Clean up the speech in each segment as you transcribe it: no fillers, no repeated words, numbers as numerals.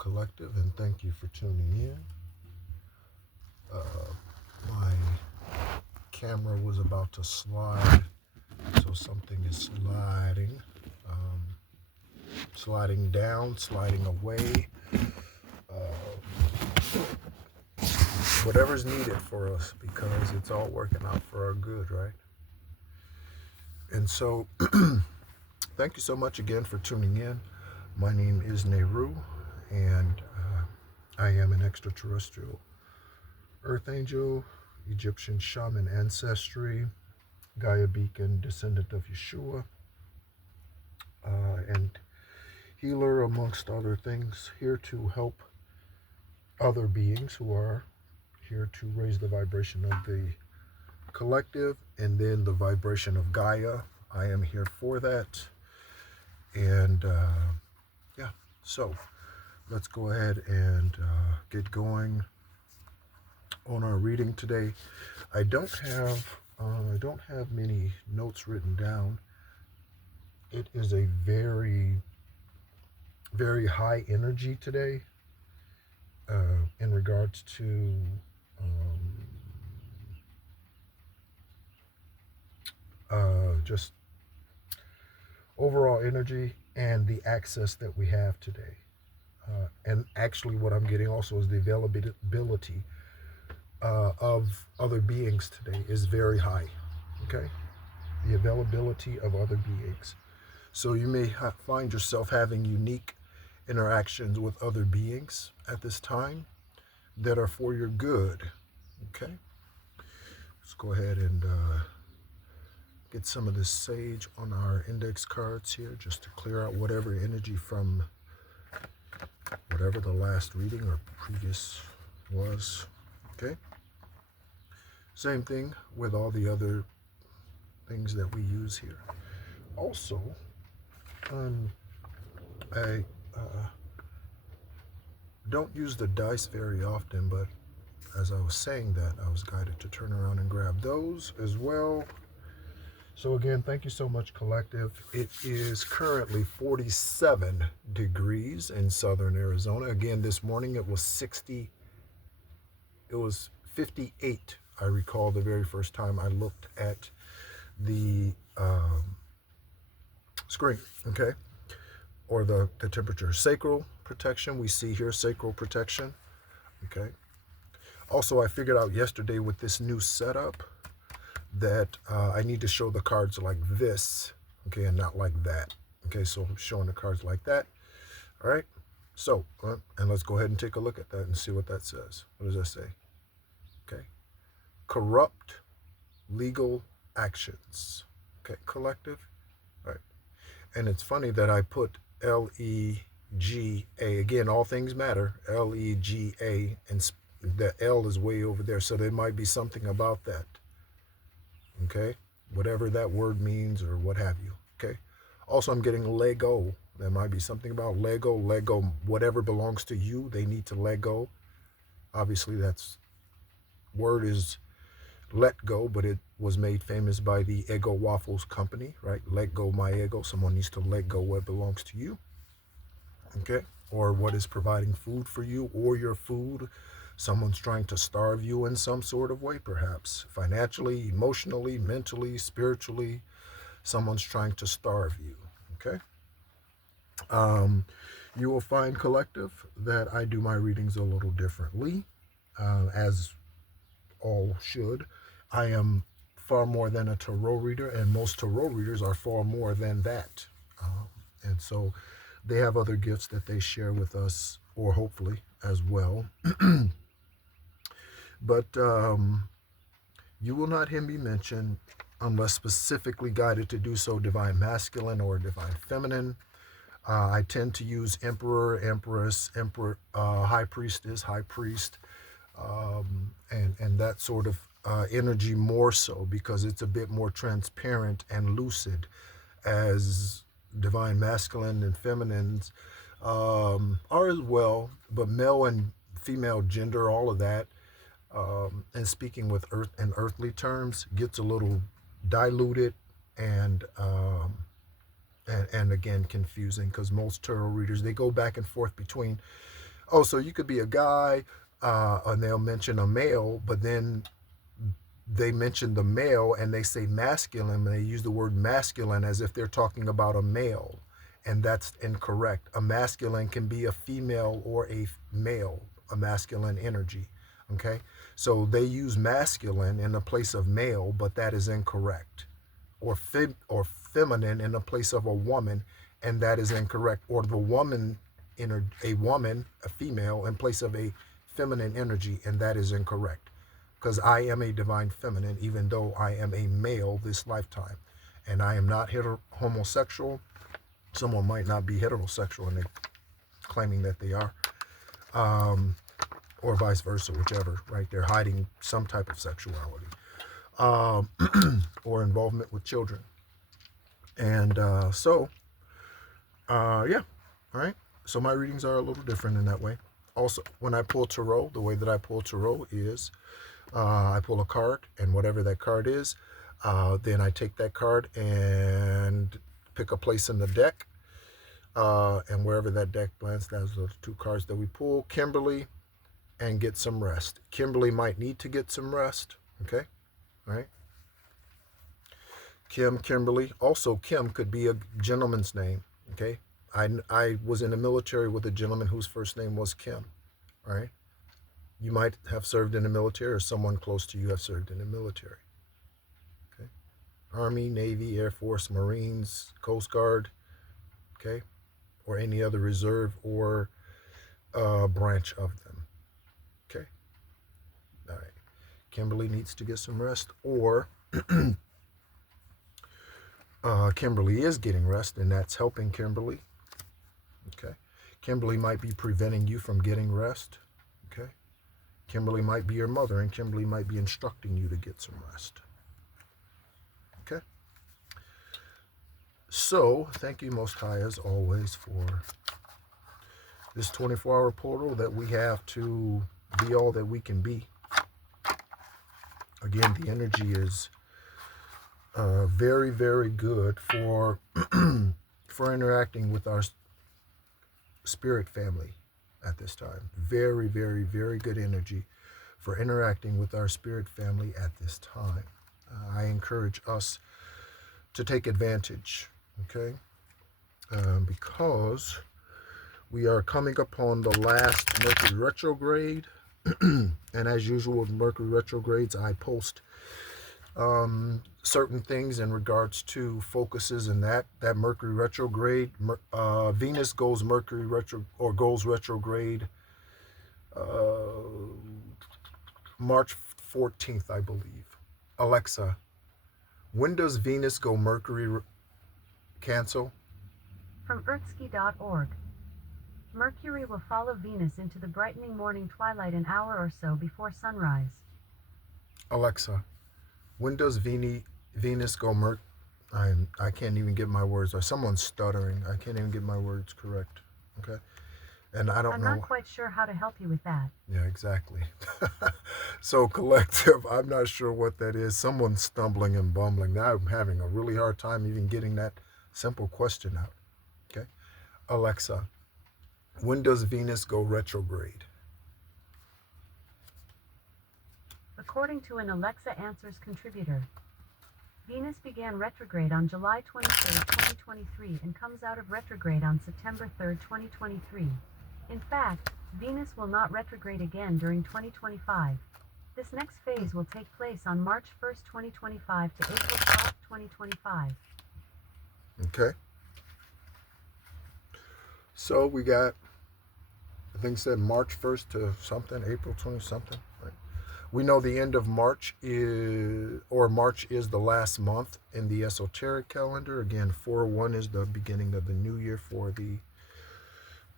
Collective, and thank you for tuning in. My camera was about to slide, so something is um, sliding down, sliding away, whatever's needed for us because it's all working out for our good, right? And so, thank you so much again for tuning in. My name is Nehru, and I am an extraterrestrial Earth Angel, Egyptian Shaman ancestry, Gaia Beacon descendant of Yeshua, and healer amongst other things, here to help other beings who are here to raise the vibration of the collective and then the vibration of Gaia. I am here for that. And yeah, so let's go ahead and get going on our reading today. I don't have many notes written down. It is a very, very high energy today in regards to just overall energy and the access that we have today. And actually, what I'm getting also is the availability of other beings today is very high. Okay, the availability of other beings. So you may find yourself having unique interactions with other beings at this time that are for your good. Okay, let's go ahead and get some of this sage on our index cards here just to clear out whatever energy from whatever the last reading or previous was. Okay, same thing with all the other things that we use here. Also, I don't use the dice very often, but as I was saying that, I was guided to turn around and grab those as well. So again, thank you so much, Collective. It is currently 47 degrees in southern Arizona. Again, this morning it was 58. I recall the very first time I looked at the screen, okay, or the temperature. Sacral protection, we see here sacral protection, okay. Also, I figured out yesterday with this new setup that I need to show the cards like this, okay, and not like that. Okay, so I'm showing the cards like that. All right, so, and let's go ahead and take a look at that and see what that says. What does that say? Okay, corrupt legal actions. Okay, collective. All right, and it's funny that I put L-E-G-A. Again, all things matter. L-E-G-A, and the L is way over there, so there might be something about that. Okay, whatever that word means or what have you. Okay, also I'm getting Lego. There might be something about Lego, whatever belongs to you, they need to let go. Obviously, that's word is let go, but it was made famous by the Eggo Waffles company, right? Let go my ego. Someone needs to let go what belongs to you. Okay, or what is providing food for you or your food. Someone's trying to starve you in some sort of way, perhaps financially, emotionally, mentally, spiritually. Someone's trying to starve you. Okay. You will find, Collective, that I do my readings a little differently, as all should. I am far more than a tarot reader, and most tarot readers are far more than that. And so they have other gifts that they share with us, or hopefully as well. But you will not hear me mention, unless specifically guided to do so, divine masculine or divine feminine. I tend to use emperor, empress, high priestess, high priest, and that sort of energy more so because it's a bit more transparent and lucid, as divine masculine and feminines are as well, but male and female gender, all of that, and speaking with earth and earthly terms gets a little diluted and again confusing, because most tarot readers, they go back and forth between Oh, so you could be a guy, and they'll mention a male, but then they mention the male and they say masculine, and they use the word masculine as if they're talking about a male, and that's incorrect. A masculine can be a female or a male, a masculine energy. Okay, so they use masculine in the place of male, but that is incorrect. Or feminine in the place of a woman, and that is incorrect. Or the woman in a woman, a female, in place of a feminine energy, and that is incorrect. Because I am a divine feminine, even though I am a male this lifetime, and I am not homosexual. Someone might not be heterosexual, and they're claiming that they are, or vice versa, whichever. Right? They're hiding some type of sexuality, or involvement with children, and yeah. All right. So my readings are a little different in that way. Also, when I pull tarot, the way that I pull tarot is I pull a card, and whatever that card is, then I take that card and pick a place in the deck, and wherever that deck lands, that's the two cards that we pull. Kimberly, and get some rest. Kimberly might need to get some rest. Okay, all right. Kimberly. Also, Kim could be a gentleman's name. Okay, I was in the military with a gentleman whose first name was Kim. All right. You might have served in the military, or someone close to you have served in the military. Okay, Army, Navy, Air Force, Marines, Coast Guard. Okay, or any other reserve or branch of them. Okay, all right. Kimberly needs to get some rest, or Kimberly is getting rest, and that's helping Kimberly. Okay, Kimberly might be preventing you from getting rest. Okay, Kimberly might be your mother, and Kimberly might be instructing you to get some rest. Okay, so thank you, Most High, as always, for this 24-hour portal that we have to be all that we can be. Again, the energy is very, very good for for interacting with our spirit family at this time. Very, very, very good energy for interacting with our spirit family at this time. I encourage us to take advantage, okay? Because we are coming upon the last Mercury retrograde. And as usual with Mercury retrogrades, I post certain things in regards to focuses and that Mercury retrograde. Venus goes Mercury retro or goes retrograde March 14th, I believe. Alexa, when does Venus go Mercury cancel? From Earthski.org. Mercury will follow Venus into the brightening morning twilight an hour or so before sunrise. Alexa, when does Venus go Mercury? I can't even get my words. Or someone's stuttering. I can't even get my words correct. Okay, and I don't know. I'm not quite sure how to help you with that. Yeah, exactly. So collective, I'm not sure what that is. Someone's stumbling and bumbling. Now I'm having a really hard time even getting that simple question out. Okay, Alexa, when does Venus go retrograde? According to an Alexa Answers contributor, Venus began retrograde on July 23, 2023 and comes out of retrograde on September 3, 2023. In fact, Venus will not retrograde again during 2025. This next phase will take place on March 1, 2025 to April 12, 2025. Okay. So we got, I think it said March 1st to something, April 20 something. Right? We know the end of March is the last month in the esoteric calendar. Again, 4/1 is the beginning of the new year for the,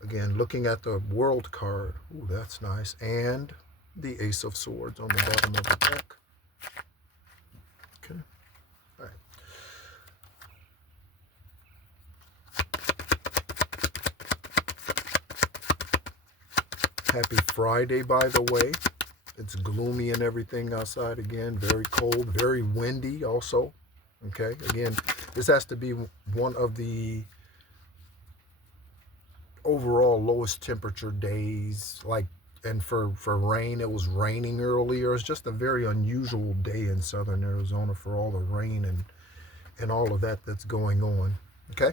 again, looking at the world card. Ooh, that's nice. And the Ace of Swords on the bottom of the deck. Okay. All right. Happy Friday, by the way. It's gloomy and everything outside again. Very cold, very windy also. Okay, again, this has to be one of the overall lowest temperature days, like, and for rain, it was raining earlier. It's just a very unusual day in southern Arizona for all the rain and all of that that's going on. Okay,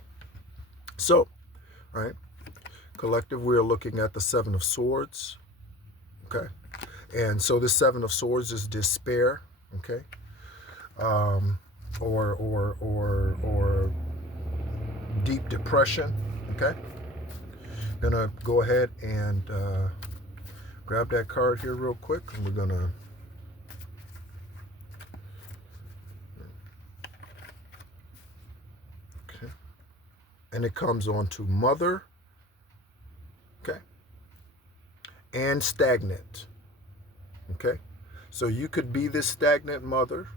so, all right, collective, we are looking at the Seven of Swords. Okay, and so this Seven of Swords is despair. Okay, or deep depression. Okay, gonna go ahead and grab that card here real quick, and we're gonna okay, and it comes on to mother. Okay, and stagnant. Okay, so you could be this stagnant mother.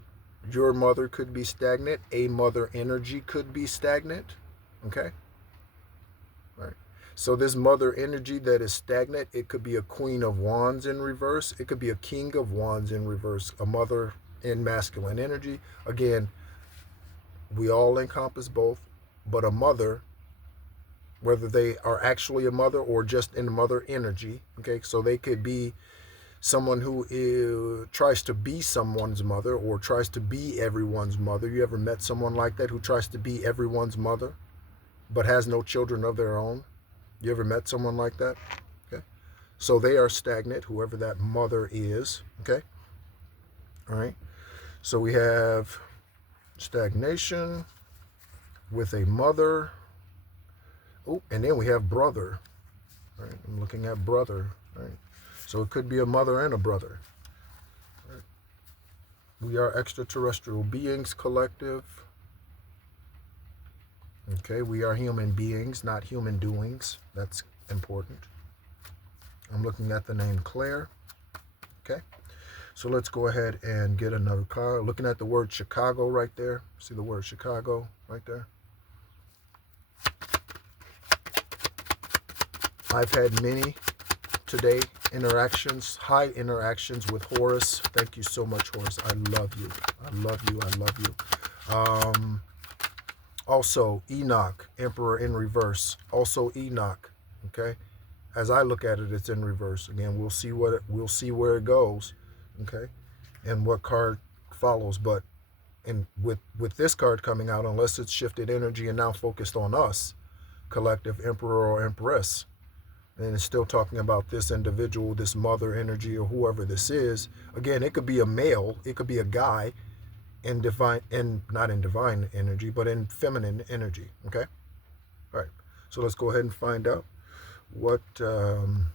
Your mother could be stagnant. A mother energy could be stagnant. Okay, right. So this mother energy that is stagnant, it could be a Queen of Wands in reverse. It could be a King of Wands in reverse. A mother in masculine energy. Again, we all encompass both, but a mother, whether they are actually a mother or just in mother energy. Okay, so they could be someone who tries to be someone's mother or tries to be everyone's mother. You ever met someone like that who tries to be everyone's mother but has no children of their own? You ever met someone like that? Okay, so they are stagnant, whoever that mother is. Okay, all right, so we have stagnation with a mother. Oh, and then we have brother. All right, I'm looking at brother. All right, so it could be a mother and a brother. Right. We are extraterrestrial beings, collective. Okay, we are human beings, not human doings. That's important. I'm looking at the name Claire. Okay, so let's go ahead and get another card. Looking at the word Chicago right there. See the word Chicago right there? I've had many today interactions, high interactions with Horus. Thank you so much, Horus. I love you. I love you. I love you. Also, Enoch, Emperor in reverse. Also, Enoch. Okay, as I look at it, it's in reverse. Again, we'll see where it goes. Okay, and what card follows. But with this card coming out, unless it's shifted energy and now focused on us, collective Emperor or Empress, and it's still talking about this individual, this mother energy, or whoever this is. Again, it could be a male, it could be a guy, in divine, and not in divine energy, but in feminine energy. Okay, all right. So let's go ahead and find out what the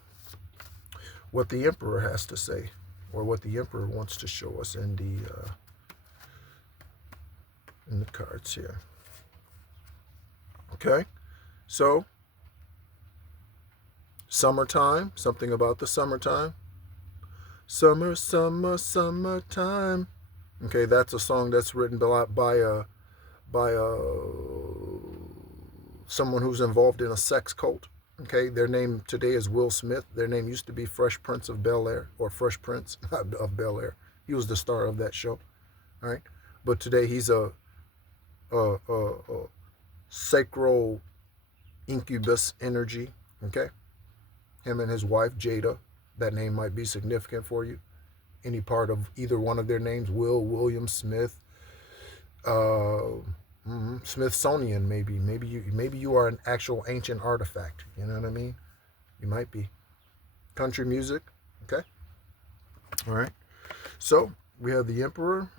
Emperor has to say, or what the Emperor wants to show us in the cards here. Okay, so summertime, something about the summertime. Summer, summer, summertime. Okay, that's a song that's written by someone who's involved in a sex cult. Okay, their name today is Will Smith. Their name used to be Fresh Prince of Bel-Air, or Fresh Prince of Bel-Air. He was the star of that show. All right, but today he's a sacral incubus energy. Okay, him and his wife Jada. That name might be significant for you. Any part of either one of their names, Will, William, Smith, Smithsonian, maybe you are an actual ancient artifact. You know what I mean? You might be. Country music. Okay, all right. So we have the Emperor,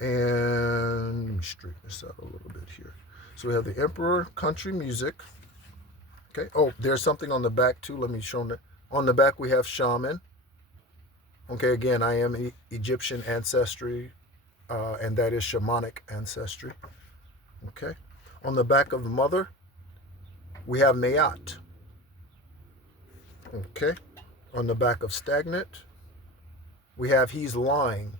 and let me straighten this out a little bit here. So we have the Emperor, country music. Okay. Oh, there's something on the back too. Let me show that. On the back we have shaman. Okay, again, I am Egyptian ancestry, and that is shamanic ancestry. Okay, on the back of the mother, we have Mayat. Okay, on the back of stagnant, we have he's lying.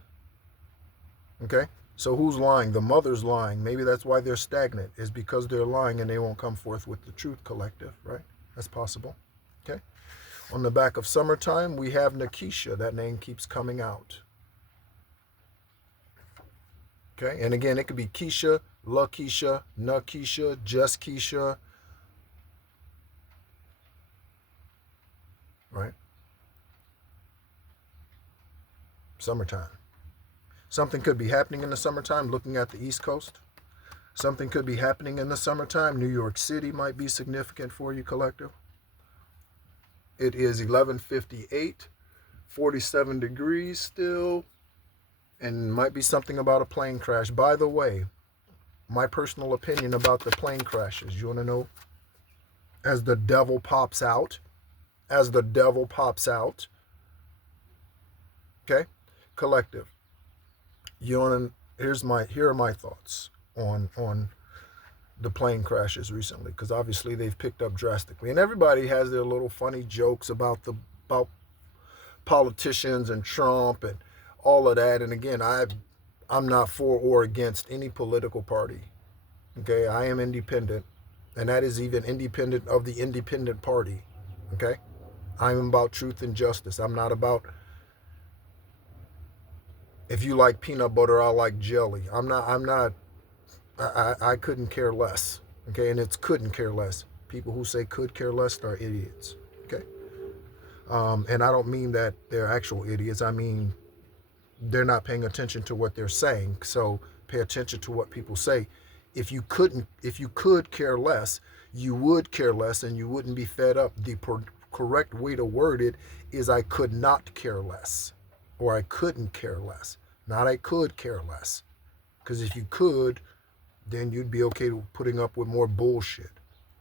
Okay, so who's lying? The mother's lying. Maybe that's why they're stagnant, is because they're lying and they won't come forth with the truth, collective, right? That's possible. Okay. On the back of summertime, we have Nakisha. That name keeps coming out. Okay, and again, it could be Keisha, La Keisha, Na Keisha, Just Keisha, Summertime. Something could be happening in the summertime looking at the East Coast. Something could be happening in the summertime. New York City might be significant for you, collective. It is 11:58, 47 degrees still, and might be something about a plane crash. By the way, my personal opinion about the plane crashes. You want to know? As the devil pops out, okay, collective. You want to? Here are my thoughts on the plane crashes recently, because obviously they've picked up drastically, and everybody has their little funny jokes about politicians and Trump and all of that. And again, I'm not for or against any political party. Okay, I am independent, and that is even independent of the independent party. Okay, I'm about truth and justice. I'm not about, if you like peanut butter, I like jelly. I couldn't care less. Okay, and it's couldn't care less. People who say could care less are idiots. Okay, and I don't mean that they're actual idiots. I mean they're not paying attention to what they're saying. So pay attention to what people say. If you could care less, you would care less, and you wouldn't be fed up. The correct way to word it is I could not care less, or I couldn't care less, not I could care less. Because if you could, then you'd be okay with putting up with more bullshit.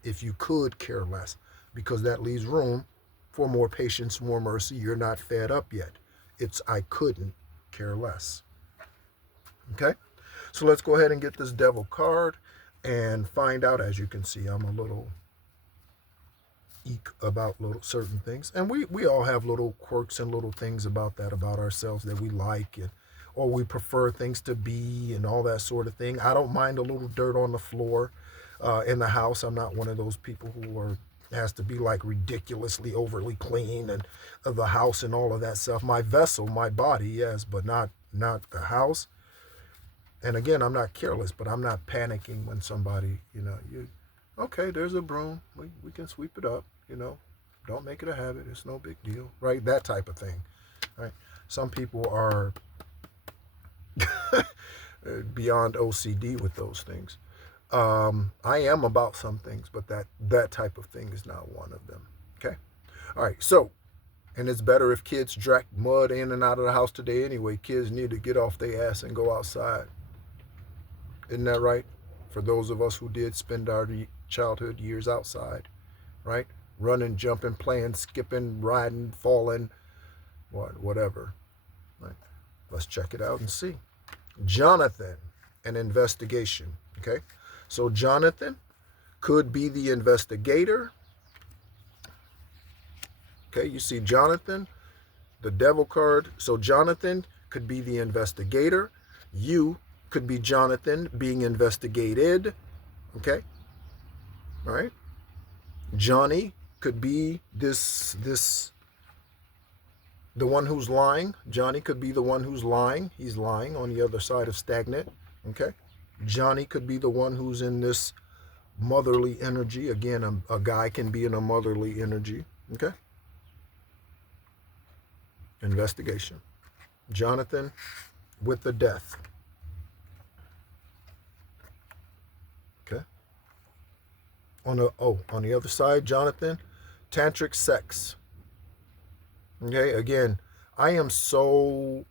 If you could care less, because that leaves room for more patience, more mercy. You're not fed up yet. It's I couldn't care less. Okay? So let's go ahead and get this devil card and find out. As you can see, I'm a little eek about little certain things. And we all have little quirks and little things about ourselves that we like, and or we prefer things to be, and all that sort of thing. I don't mind a little dirt on the floor in the house. I'm not one of those people who has to be like ridiculously overly clean and of the house and all of that stuff. My vessel, my body, yes, but not the house. And again, I'm not careless, but I'm not panicking when somebody, okay, there's a broom. We can sweep it up, Don't make it a habit. It's no big deal, right? That type of thing, right? Some people are beyond OCD with those things. I am about some things, but that type of thing is not one of them. Okay. All right. So, and it's better if kids drag mud in and out of the house today anyway. Kids need to get off their ass and go outside. Isn't that right? For those of us who did spend our childhood years outside, right? Running, jumping, playing, skipping, riding, falling, whatever. Right? Let's check it out and see. Jonathan, an investigation. Okay. So Jonathan could be the investigator. Okay, you see Jonathan, the devil card. So Jonathan could be the investigator. You could be Jonathan being investigated. Okay. All right. Johnny could be the one who's lying. Johnny could be the one who's lying. He's lying on the other side of stagnant. Okay. Johnny could be the one who's in this motherly energy. Again, a guy can be in a motherly energy. Okay. Investigation. Jonathan with the death. Okay. On the other side, Jonathan, tantric sex. Okay. Again, I am so.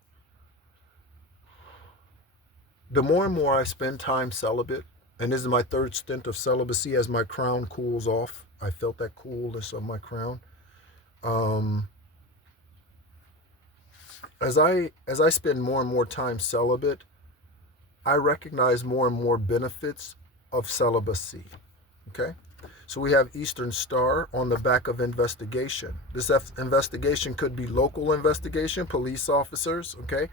The more and more I spend time celibate, and this is my third stint of celibacy as my crown cools off. I felt that coolness of my crown. As I spend more and more time celibate, I recognize more and more benefits of celibacy. Okay? So we have Eastern Star on the back of investigation. This investigation could be local investigation, police officers, okay?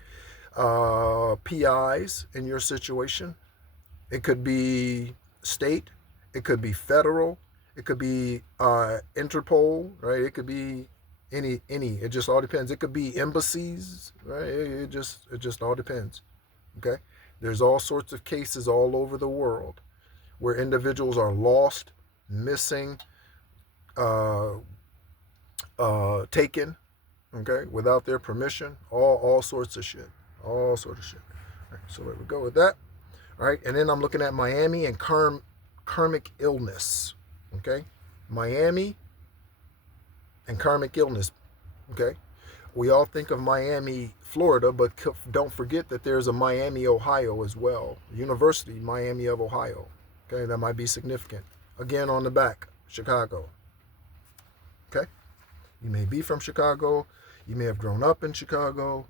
PIs in your situation. It could be state. It could be federal. It could be Interpol, right? It could be any. It just all depends. It could be embassies, right? It just all depends. Okay? There's all sorts of cases all over the world where individuals are lost, missing, taken, okay, without their permission, all sorts of shit, all sorts of shit. All right, so there we go with that. All right, and then I'm looking at Miami and karmic illness, okay, Miami and karmic illness, okay. We all think of Miami, Florida, but don't forget that there's a Miami, Ohio as well. University, Miami of Ohio. Okay, that might be significant. Again, on the back, Chicago. Okay, you may be from Chicago. You may have grown up in Chicago.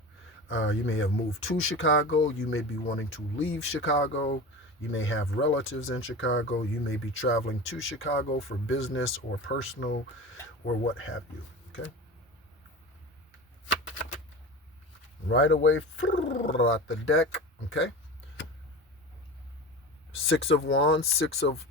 You may have moved to Chicago. You may be wanting to leave Chicago. You may have relatives in Chicago. You may be traveling to Chicago for business or personal or what have you. Okay. Right away, at the deck, okay? Six of Wands, Six of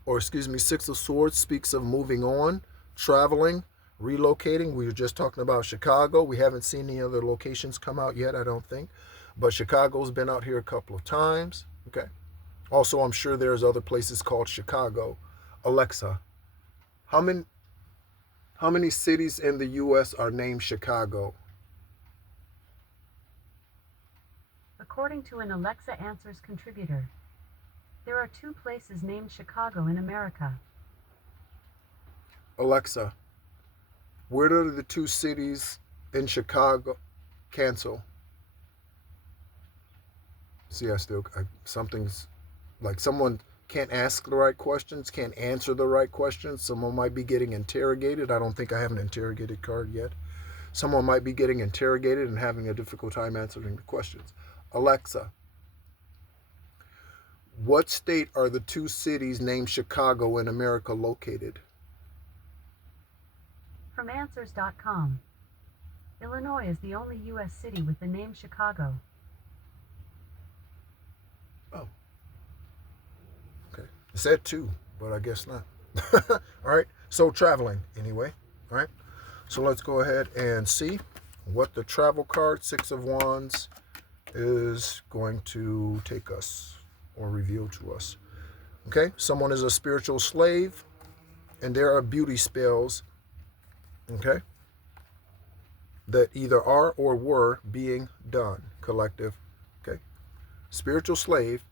Swords speaks of moving on, traveling, relocating. We were just talking about Chicago. We haven't seen any other locations come out yet, I don't think. But Chicago's been out here a couple of times, okay? Also, I'm sure there's other places called Chicago. Alexa, how many cities in the U.S. are named Chicago? According to an Alexa Answers contributor, there are 2 places named Chicago in America. Alexa, where are the 2 cities in Chicago? Cancel. See, something's like someone can't ask the right questions, can't answer the right questions. Someone might be getting interrogated. I don't think I have an interrogated card yet. Someone might be getting interrogated and having a difficult time answering the questions. Alexa, what state are the 2 cities named Chicago in America located? From Answers.com, Illinois is the only U.S. city with the name Chicago. Oh. Okay. It said 2, but I guess not. All right. So traveling anyway. All right. So let's go ahead and see what the travel card, 6 of Wands, is going to take us or reveal to us. Okay, someone is a spiritual slave, and there are beauty spells, okay, that either are or were being done, collective. Okay, spiritual slave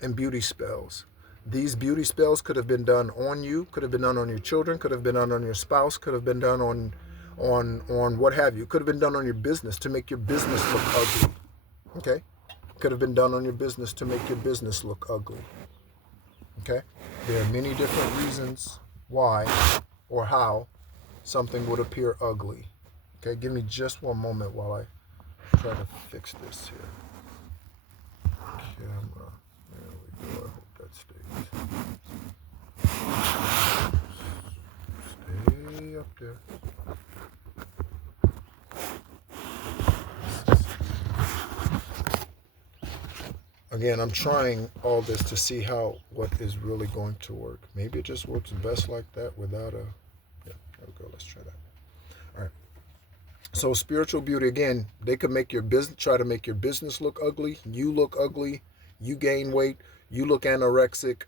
and beauty spells. These beauty spells could have been done on you, could have been done on your children, could have been done on your spouse, could have been done on what have you. Could have been done on your business to make your business look ugly. Okay, could have been done on your business to make your business look ugly. Okay, there are many different reasons why or how something would appear ugly. Okay, give me just one moment while I try to fix this here. Camera, there we go. I hope that stays. Stay up there. Again, I'm trying all this to see what is really going to work. Maybe it just works best like that without a, yeah, there we go, let's try that. All right. So spiritual beauty, again, they could make your business, try to make your business look ugly, you look ugly, you gain weight, you look anorexic,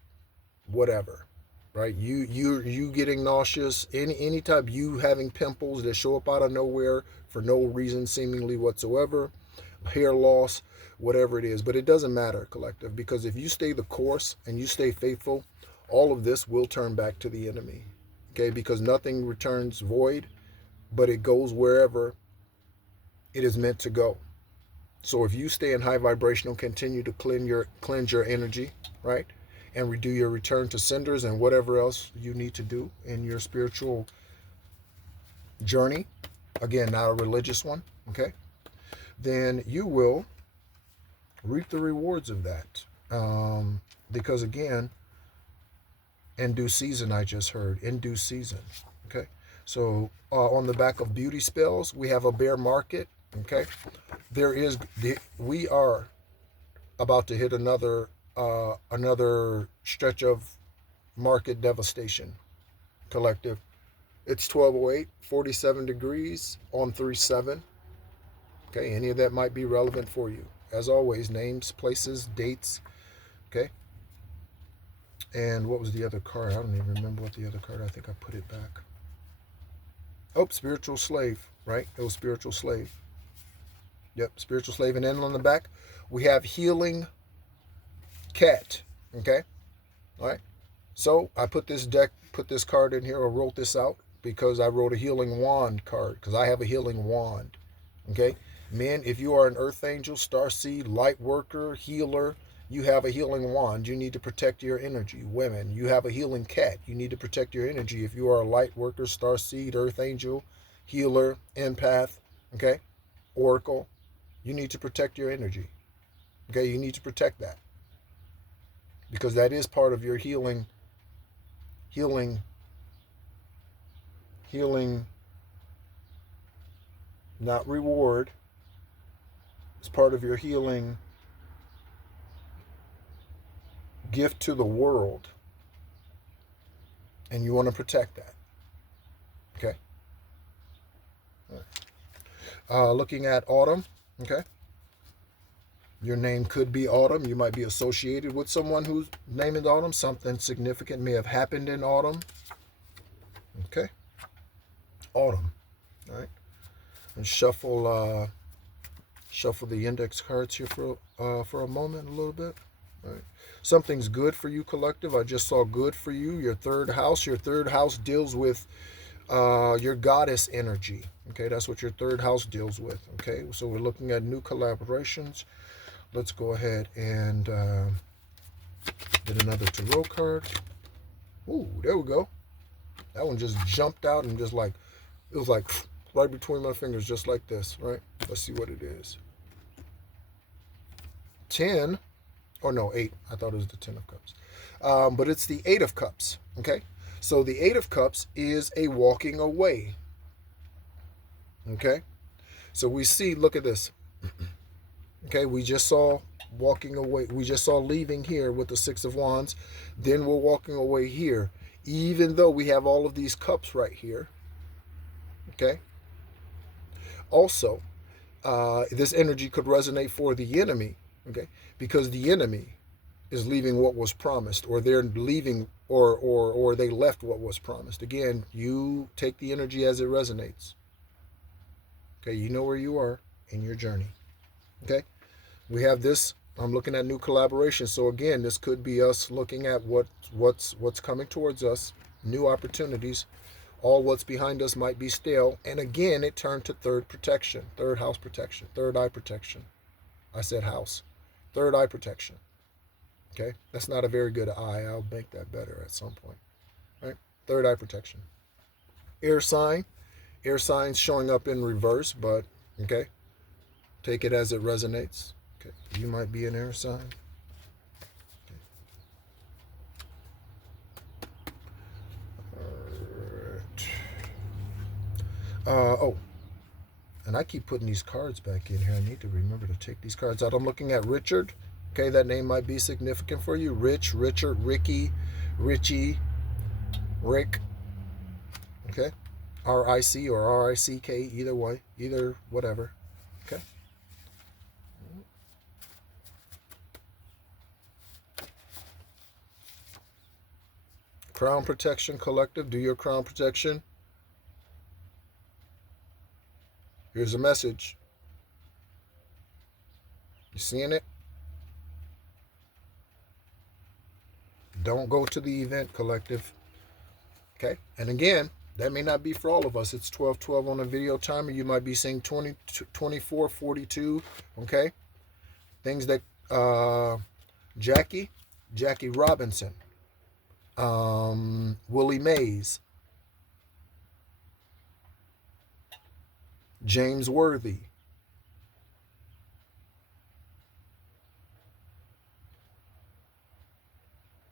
whatever, right? You getting nauseous, any type, you having pimples that show up out of nowhere for no reason seemingly whatsoever, hair loss, whatever it is. But it doesn't matter, collective, because if you stay the course and you stay faithful, all of this will turn back to the enemy, okay? Because nothing returns void, but it goes wherever it is meant to go. So if you stay in high vibrational, continue to cleanse your energy, right? And do your return to senders and whatever else you need to do in your spiritual journey, again, not a religious one, okay? Then you will reap the rewards of that. Because again, in due season, I just heard, in due season, okay? So on the back of beauty spells, we have a bear market, okay? We are about to hit another stretch of market devastation, collective. It's 12:08, 47 degrees on 3/7. Okay, any of that might be relevant for you. As always, names, places, dates, okay? And what was the other card? I don't even remember what the other card, I think I put it back. Oh, spiritual slave, right? It was spiritual slave. Yep, spiritual slave. And then on the back, we have healing cat. Okay, all right. So I put this card in here, or wrote this out because I wrote a healing wand card because I have a healing wand. Okay, men, if you are an earth angel, starseed, light worker, healer, you have a healing wand. You need to protect your energy. Women, you have a healing cat. You need to protect your energy. If you are a light worker, starseed, earth angel, healer, empath, okay, oracle, you need to protect your energy. Okay, you need to protect that because that is part of your healing, healing, not reward. It's part of your healing gift to the world. And you want to protect that. Okay. Looking at autumn. Okay. Your name could be autumn. You might be associated with someone whose name is autumn. Something significant may have happened in autumn. Okay. Autumn. All right. And shuffle the index cards here for a moment, a little bit. All right. Something's good for you, collective. I just saw good for you. Your third house. Your third house deals with your goddess energy. Okay, that's what your third house deals with. Okay, so we're looking at new collaborations. Let's go ahead and get another tarot card. Ooh, there we go. That one just jumped out and just like, it was like right between my fingers, just like this, right? Let's see what it is. 10, or no, 8. I thought it was the 10 of cups. But it's the 8 of cups, okay? So the 8 of cups is a walking away, okay? So we see, look at this. Okay, we just saw walking away. We just saw leaving here with the 6 of wands. Then we're walking away here, even though we have all of these cups right here, okay? Also, this energy could resonate for the enemy, okay? Because the enemy is leaving what was promised, or they're leaving, or they left what was promised. Again, you take the energy as it resonates. Okay, you know where you are in your journey. Okay, we have this. I'm looking at new collaboration. So again, this could be us looking at what's coming towards us, new opportunities. All what's behind us might be stale. And again, it turned to third protection, third house protection, third eye protection. I said house, third eye protection. Okay, that's not a very good eye. I'll make that better at some point. Right, third eye protection. Air sign, air signs showing up in reverse, but okay, take it as it resonates. Okay, you might be an air sign. Oh, and I keep putting these cards back in here. I need to remember to take these cards out. I'm looking at Richard. Okay, that name might be significant for you. Rich, Richard, Ricky, Richie, Rick. Okay, R-I-C or R-I-C-K, either way, either whatever. Okay. Crown Protection Collective, do your crown protection. Here's a message. You seeing it? Don't go to the event, collective. Okay, and again, that may not be for all of us. It's 12:12 on a video timer. You might be seeing 20, 24:42. Okay, things that Jackie Robinson, Willie Mays, James Worthy,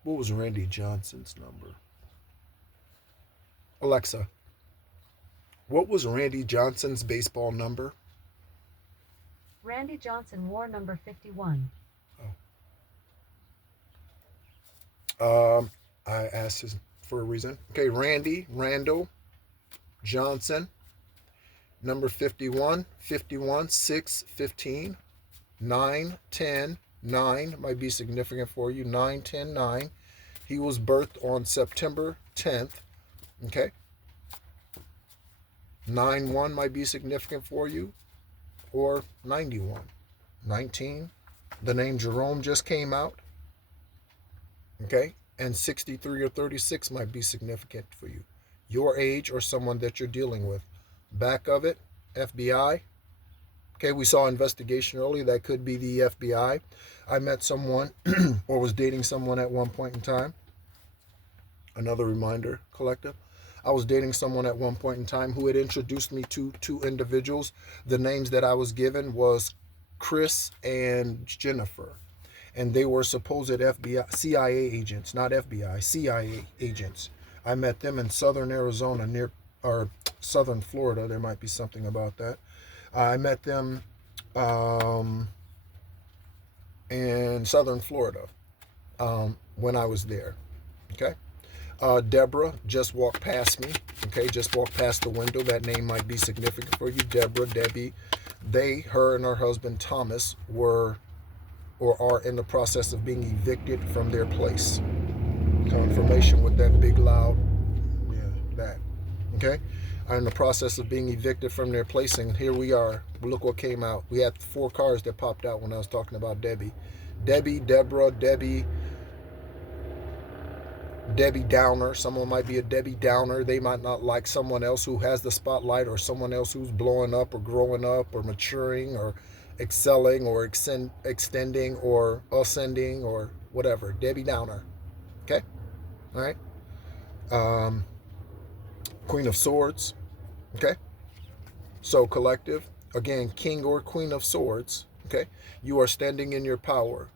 what was Randy Johnson's number? Alexa, what was Randy Johnson's baseball number? Randy Johnson wore number 51. I asked his for a reason. Okay, Randall Johnson, number 51, 51, 6, 15, 9, 10, 9 might be significant for you. 9, 10, 9. He was birthed on September 10th. Okay. 9-1 might be significant for you, or 91. 19, the name Jerome just came out. Okay? And 63 or 36 might be significant for you. Your age or someone that you're dealing with. Back of it, FBI. Okay, we saw investigation earlier. That could be the FBI. I met someone or was dating someone at one point in time. Another reminder, collective. I was dating someone at one point in time who had introduced me to two individuals. The names that I was given was Chris and Jennifer. And they were supposed FBI, CIA agents, not FBI, CIA agents. I met them in southern Arizona, or southern Florida. There might be something about that. I met them in southern Florida when I was there. Okay. Deborah just walked past me. Okay, just walked past the window. That name might be significant for you. Deborah, Debbie. Her and her husband Thomas were or are in the process of being evicted from their place. Confirmation with that big loud, yeah, that. Okay, are in the process of being evicted from their place, and here we are. Look what came out. We had 4 cars that popped out when I was talking about Debbie. Debbie, Deborah, Debbie Downer. Someone might be a Debbie Downer. They might not like someone else who has the spotlight, or someone else who's blowing up or growing up or maturing or excelling or extending or ascending or whatever. Debbie Downer. Okay? All right? Queen of Swords. Okay? So collective. Again, King or Queen of Swords. Okay? You are standing in your power.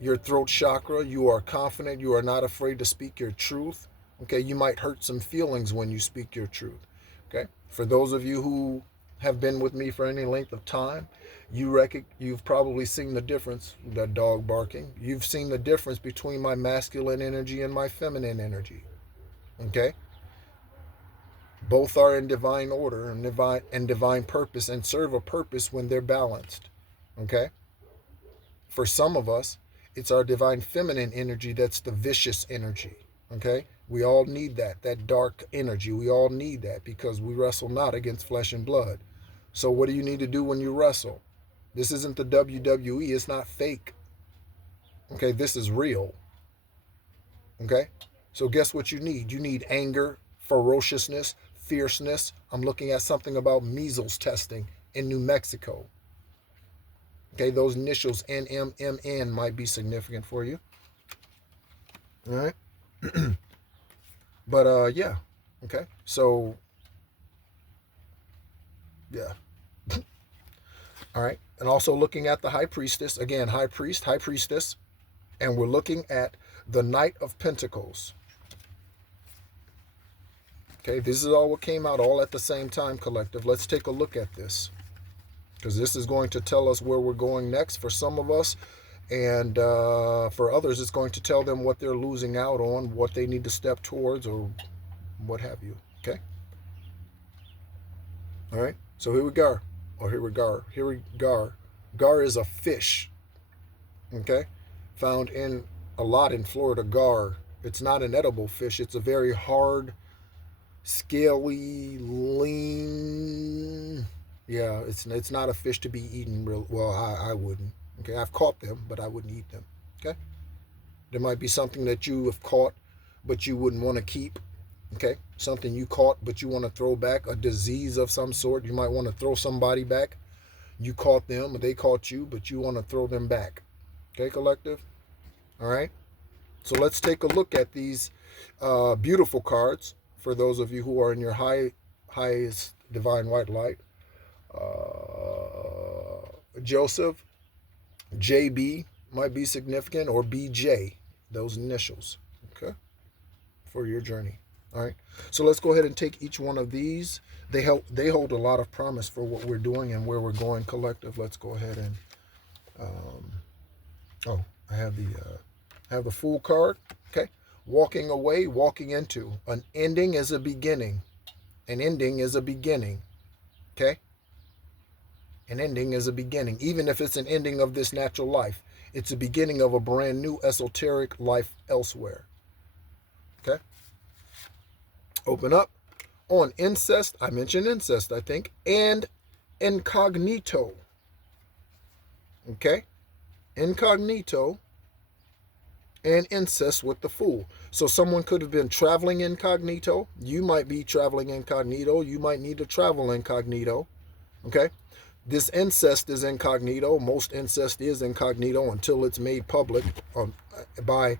Your throat chakra, you are confident. You are not afraid to speak your truth. Okay? You might hurt some feelings when you speak your truth. Okay? For those of you who have been with me for any length of time, you've probably seen the difference. That dog barking. You've seen the difference between my masculine energy and my feminine energy. Okay? Both are in divine order and divine purpose, and serve a purpose when they're balanced. Okay? For some of us, it's our divine feminine energy that's the vicious energy. Okay? We all need that dark energy. We all need that because we wrestle not against flesh and blood. So what do you need to do when you wrestle? This isn't the WWE. It's not fake. Okay? This is real. Okay? So guess what you need? You need anger, ferociousness, fierceness. I'm looking at something about measles testing in New Mexico. Okay, those initials NMMN might be significant for you. All right. But yeah. Okay. So yeah. All right. And also looking at the high priestess. Again, high priest, high priestess. And we're looking at the Knight of Pentacles. Okay, this is all what came out all at the same time, collective. Let's take a look at this, because this is going to tell us where we're going next for some of us, and for others it's going to tell them what they're losing out on, what they need to step towards, or what have you. Okay? All right, so here we go. Here we go. Gar is a fish. Okay? Found in a lot in Florida. Gar. It's not an edible fish. It's a very hard, scaly, lean. Yeah, it's not a fish to be eaten real well. I wouldn't. Okay, I've caught them, but I wouldn't eat them. Okay, there might be something that you have caught, but you wouldn't want to keep. Okay, something you caught, but you want to throw back, a disease of some sort. You might want to throw somebody back. You caught them, they caught you, but you want to throw them back. Okay, collective. All right. So let's take a look at these beautiful cards for those of you who are in your highest divine white light. Joseph, JB might be significant, or BJ, those initials, okay, for your journey. All right, so let's go ahead and take each one of these. They hold a lot of promise for what we're doing and where we're going, collective. Let's go ahead and I have the Fool card. Okay, walking away, walking into. An ending is a beginning. An ending is a beginning. Okay? An ending is a beginning. Even if it's an ending of this natural life, it's a beginning of a brand new esoteric life elsewhere. Okay? Open up. on incest. I mentioned incest, I think, and incognito. Okay? Incognito and incest with the fool. So someone could have been traveling incognito. You might be traveling incognito. You might need to travel incognito. Okay? This incest is incognito. Most incest is incognito until it's made public by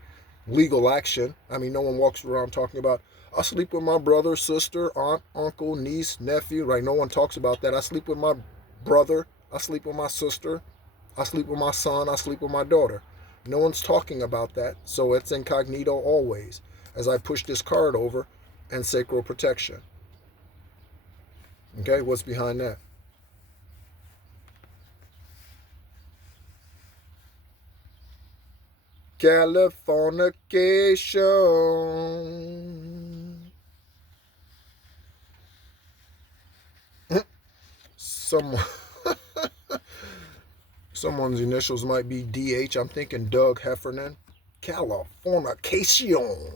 legal action. I mean, no one walks around talking about, I sleep with my brother, sister, aunt, uncle, niece, nephew, right? No one talks about that. I sleep with my brother. I sleep with my sister. I sleep with my son. I sleep with my daughter. No one's talking about that. So it's incognito always as I push this card over and sacral protection. Okay, what's behind that? Californication. Someone, someone's initials might be DH. I'm thinking Doug Heffernan. Californication.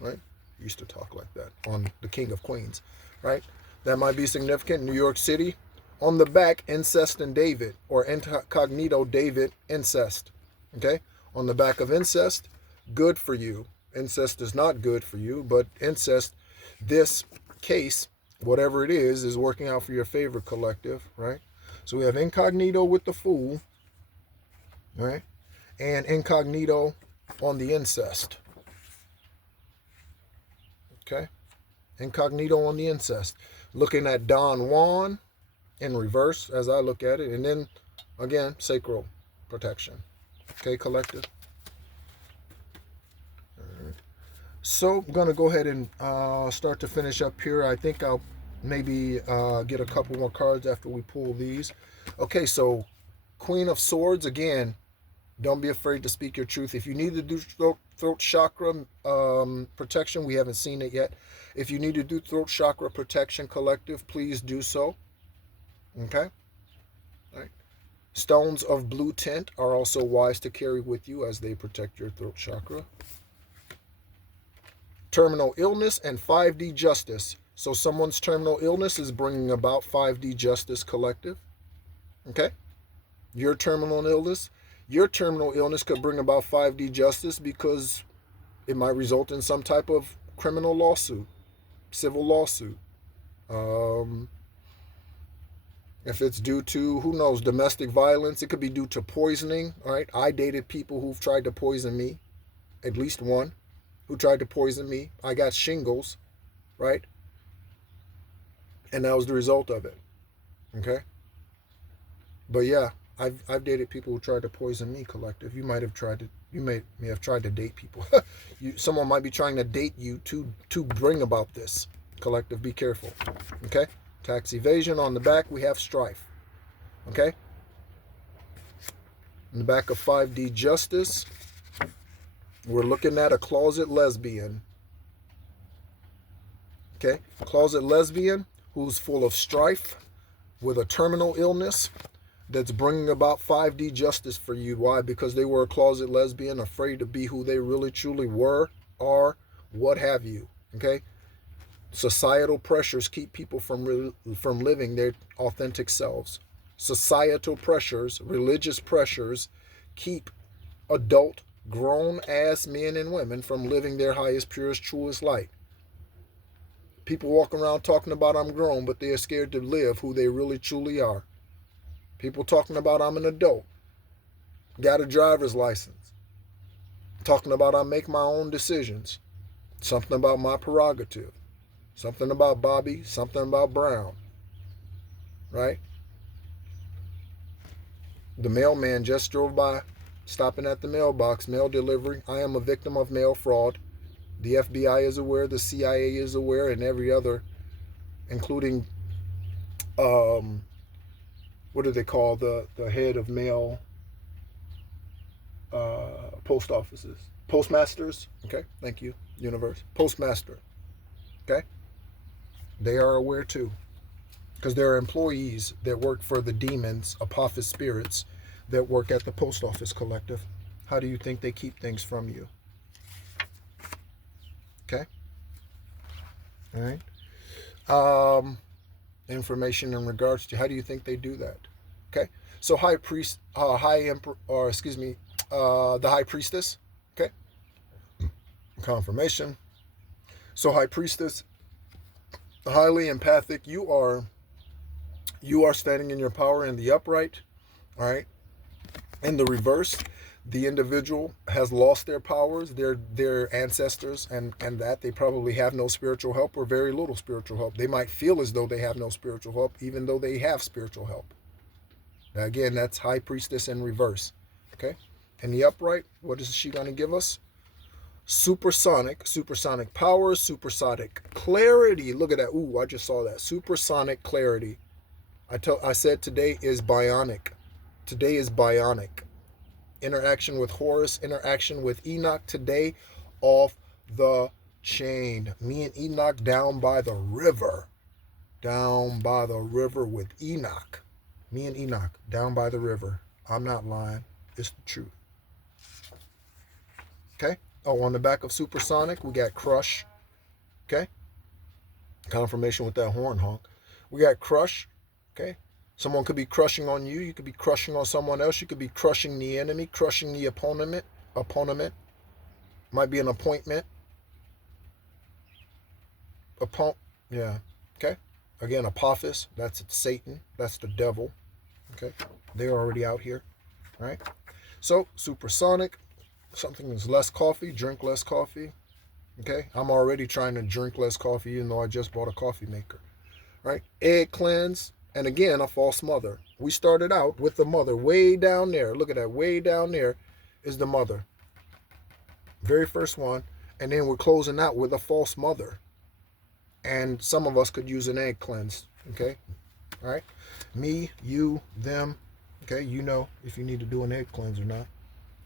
Right? Used to talk like that on The King of Queens. Right? That might be significant. New York City. On the back, incest and David, or incognito David, incest. Okay? On the back of incest, good for you. Incest is not good for you, but incest, this case, whatever it is working out for your favor, collective, right? So we have incognito with the fool, right? And incognito on the incest. Okay? Incognito on the incest. Looking at Don Juan in reverse as I look at it, and then again, sacral protection. Okay, collective. Right. So I'm going to go ahead and start to finish up here. I think I'll maybe get a couple more cards after we pull these. Okay, so Queen of Swords, again, don't be afraid to speak your truth. If you need to do throat chakra protection, we haven't seen it yet. If you need to do throat chakra protection, collective, please do so. Okay? All right. Stones of blue tint are also wise to carry with you as they protect your throat chakra. Terminal illness and 5D justice. So someone's terminal illness is bringing about 5D justice, collective. Okay? Your terminal illness could bring about 5D justice because it might result in some type of criminal lawsuit, civil lawsuit. If it's due to, who knows, domestic violence, it could be due to poisoning. All right, I dated people who've tried to poison me, at least one who tried to poison me. I got shingles, right? And that was the result of it. Okay? But yeah, I've dated people who tried to poison me, collective. You may have tried to date people. Someone might be trying to date you to bring about this, collective. Be careful. Okay? Tax evasion. On the back, we have strife. Okay? In the back of 5D justice, we're looking at a closet lesbian. Okay? Closet lesbian who's full of strife with a terminal illness that's bringing about 5D justice for you. Why? Because they were a closet lesbian, afraid to be who they really truly were, are, what have you. Okay? Societal pressures keep people from living their authentic selves. Societal pressures, religious pressures, keep adult, grown-ass men and women from living their highest, purest, truest light. People walk around talking about I'm grown, but they are scared to live who they really, truly are. People talking about I'm an adult, got a driver's license, talking about I make my own decisions, something about my prerogative. Something about Bobby, something about Brown, right? The mailman just drove by, stopping at the mailbox, mail delivery. I am a victim of mail fraud. The FBI is aware, the CIA is aware, and every other, including, what do they call the head of mail post offices? Postmasters, okay, thank you, universe. Postmaster, okay? They are aware too, because there are employees that work for the demons, Apophis spirits, that work at the post office, collective. How do you think they keep things from you? Okay? All right. Information in regards to how do you think they do that? Okay, so high priest, high emperor, or excuse me, the high priestess. Okay, confirmation. So high priestess, highly empathic. You are standing in your power in the upright. All right. In the reverse, the individual has lost their powers, their ancestors, and that they probably have no spiritual help or very little spiritual help. They might feel as though they have no spiritual help, even though they have spiritual help. Now, again, that's high priestess in reverse. Okay, in the upright, what is she going to give us? Supersonic power, supersonic clarity. Look at that. Ooh, I just saw that. Supersonic clarity. I said today is bionic. Today is bionic. Interaction with Horus, interaction with Enoch today, off the chain. Me and Enoch down by the river. Down by the river with Enoch. Me and Enoch down by the river. I'm not lying. It's the truth. Okay? Oh, on the back of Supersonic, we got Crush. Okay? Confirmation with that horn honk. We got Crush. Okay? Someone could be crushing on you. You could be crushing on someone else. You could be crushing the enemy, crushing the opponent. Opponent. Might be an appointment. Yeah. Okay? Again, Apophis. That's Satan. That's the devil. Okay? They're already out here. Right? So, supersonic. Something is less coffee. Drink less coffee. Okay? I'm already trying to drink less coffee even though I just bought a coffee maker. Right? Egg cleanse. And again, a false mother. We started out with the mother way down there. Look at that. Way down there is the mother. Very first one. And then we're closing out with a false mother. And some of us could use an egg cleanse. Okay? All right? Me, you, them. Okay? You know if you need to do an egg cleanse or not.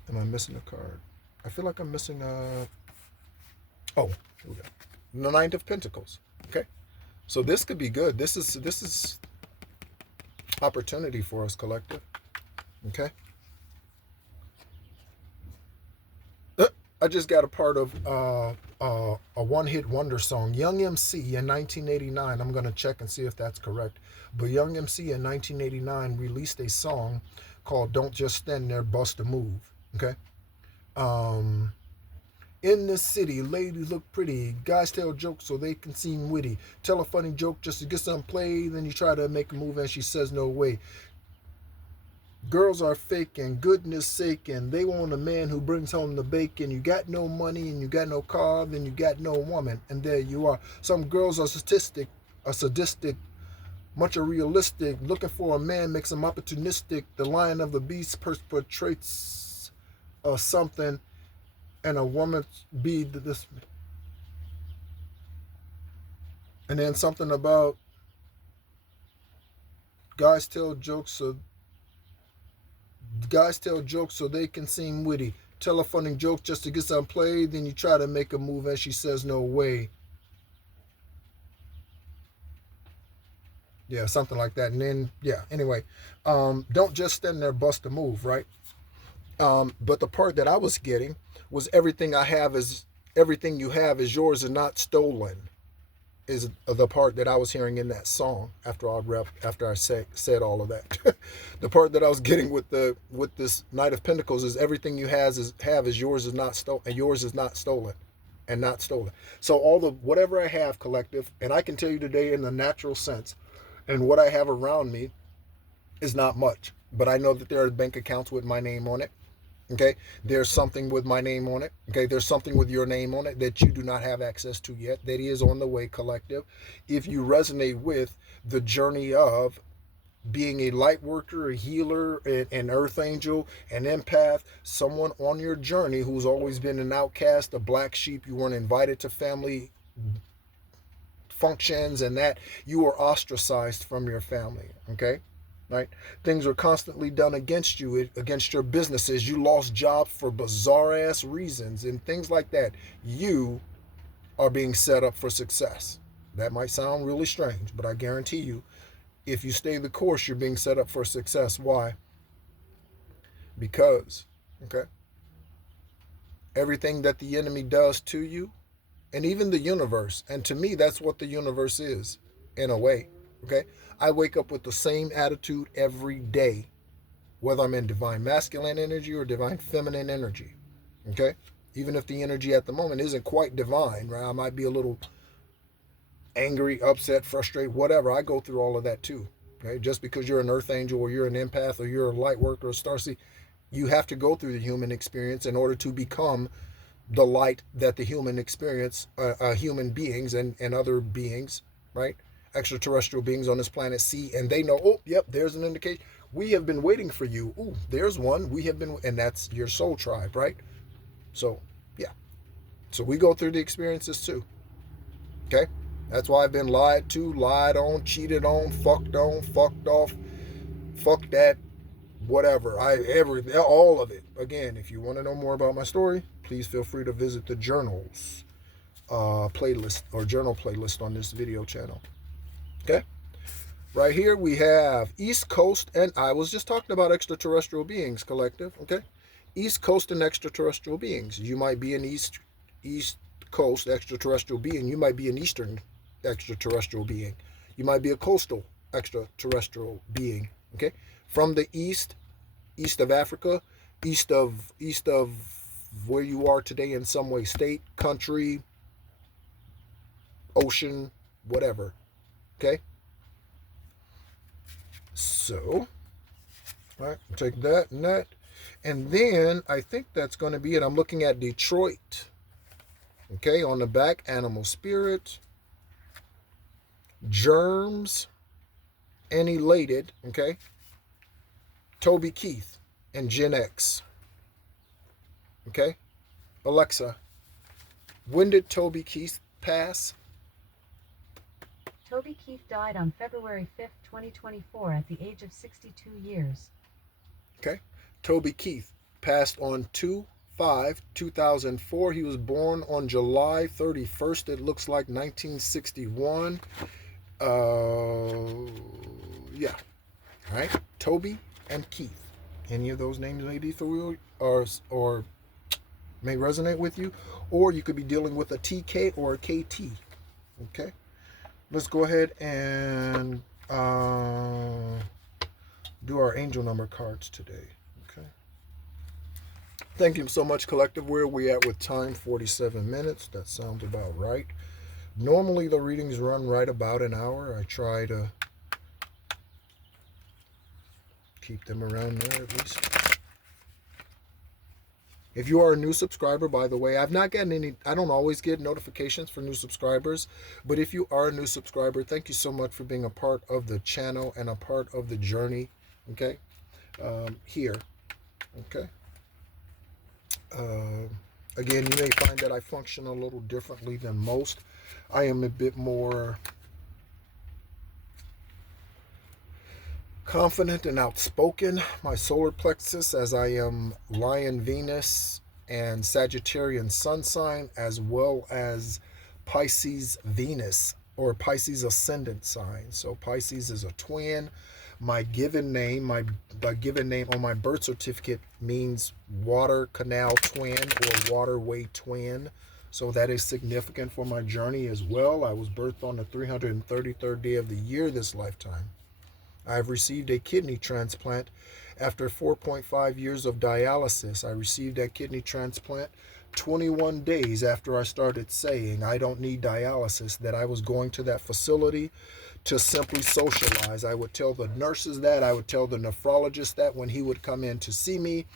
Am I missing a card? I feel like I'm missing a... Oh, here we go. The Knight of Pentacles. Okay? So this could be good. This is opportunity for us, collective. Okay? I just got a part of a one-hit wonder song. Young MC in 1989. I'm going to check and see if that's correct. But Young MC in 1989 released a song called Don't Just Stand There, Bust a Move. Okay? In the city, ladies look pretty. Guys tell jokes so they can seem witty. Tell a funny joke just to get some play. Then you try to make a move and she says no way. Girls are faking, goodness sake, and they want a man who brings home the bacon. You got no money and you got no car, then you got no woman, and there you are. Some girls are sadistic, much are realistic. Looking for a man makes them opportunistic. The lion of the beast perpetrates something, and a woman be this. And then something about guys tell jokes so they can seem witty. Tell a funny joke just to get some play. Then you try to make a move and she says no way. Yeah, something like that. And then, yeah, anyway. Don't just stand there, bust a move, right? But the part that I was getting was everything you have is yours and not stolen. Is the part that I was hearing in that song after I said all of that. The part that I was getting with this Knight of Pentacles is everything you have is yours is not stolen, and yours is not stolen, and not stolen. So whatever I have, collective, and I can tell you today in the natural sense, and what I have around me is not much, but I know that there are bank accounts with my name on it. Okay, there's something with my name on it. Okay, there's something with your name on it that you do not have access to yet. That is on the way, collective. If you resonate with the journey of being a light worker, a healer, an earth angel, an empath, someone on your journey who's always been an outcast, a black sheep, you weren't invited to family functions, and that you were ostracized from your family. Okay. Right? Things were constantly done against you, against your businesses. You lost jobs for bizarre ass reasons and things like that. You are being set up for success. That might sound really strange, but I guarantee you, if you stay the course, you're being set up for success. Why? Because, okay, everything that the enemy does to you, and even the universe, and to me, that's what the universe is. in a way. Okay, I wake up with the same attitude every day, whether I'm in divine masculine energy or divine feminine energy. Okay, even if the energy at the moment isn't quite divine, right? I might be a little angry, upset, frustrated, whatever. I go through all of that too. Okay, just because you're an earth angel or you're an empath or you're a light worker or a starseed, you have to go through the human experience in order to become the light that the human experience, human beings and other beings, right? Extraterrestrial beings on this planet see, and they know, oh, yep, there's an indication. We have been waiting for you. Ooh, there's one. We have been, and that's your soul tribe, right? So, yeah. So we go through the experiences too. Okay? That's why I've been lied to, lied on, cheated on, fucked off, fuck that, whatever. All of it. Again, if you want to know more about my story, please feel free to visit the journals playlist or journal playlist on this video channel. Okay? Right here we have East Coast, and I was just talking about extraterrestrial beings collective. Okay? East Coast and extraterrestrial beings. You might be an East Coast extraterrestrial being. You might be an Eastern extraterrestrial being. You might be a coastal extraterrestrial being. Okay? From the east of Africa, east of where you are today in some way, state, country, ocean, whatever. Okay? So, all right, take that and that. And then I think that's going to be it. I'm looking at Detroit. Okay, on the back, animal spirit, germs, and elated. Okay, Toby Keith and Gen X. Okay, Alexa, when did Toby Keith pass? Toby Keith died on February 5th, 2024 at the age of 62 years. Okay, Toby Keith passed on 2/5/2004. He was born on July 31st. It looks like 1961. Yeah. All right. Toby and Keith. Any of those names may be familiar or may resonate with you, or you could be dealing with a TK or a KT. Okay. Let's go ahead and do our angel number cards today. Okay. Thank you so much, collective. Where are we at with time? 47 minutes. That sounds about right. Normally the readings run right about an hour. I try to keep them around there at least. If you are a new subscriber, by the way, I've not gotten any, I don't always get notifications for new subscribers, but if you are a new subscriber, thank you so much for being a part of the channel and a part of the journey, okay, here, okay. Again, you may find that I function a little differently than most. I am a bit more confident and outspoken. My solar plexus, as I am Lion Venus and Sagittarian Sun sign, as well as Pisces Venus or Pisces Ascendant sign. So Pisces is a twin. My given name, my given name on my birth certificate means water canal twin or waterway twin. So that is significant for my journey as well. I was birthed on the 333rd day of the year this lifetime. I have received a kidney transplant after 4.5 years of dialysis. I received that kidney transplant 21 days after I started saying I don't need dialysis, that I was going to that facility to simply socialize. I would tell the nurses that, I would tell the nephrologist that when he would come in to see me,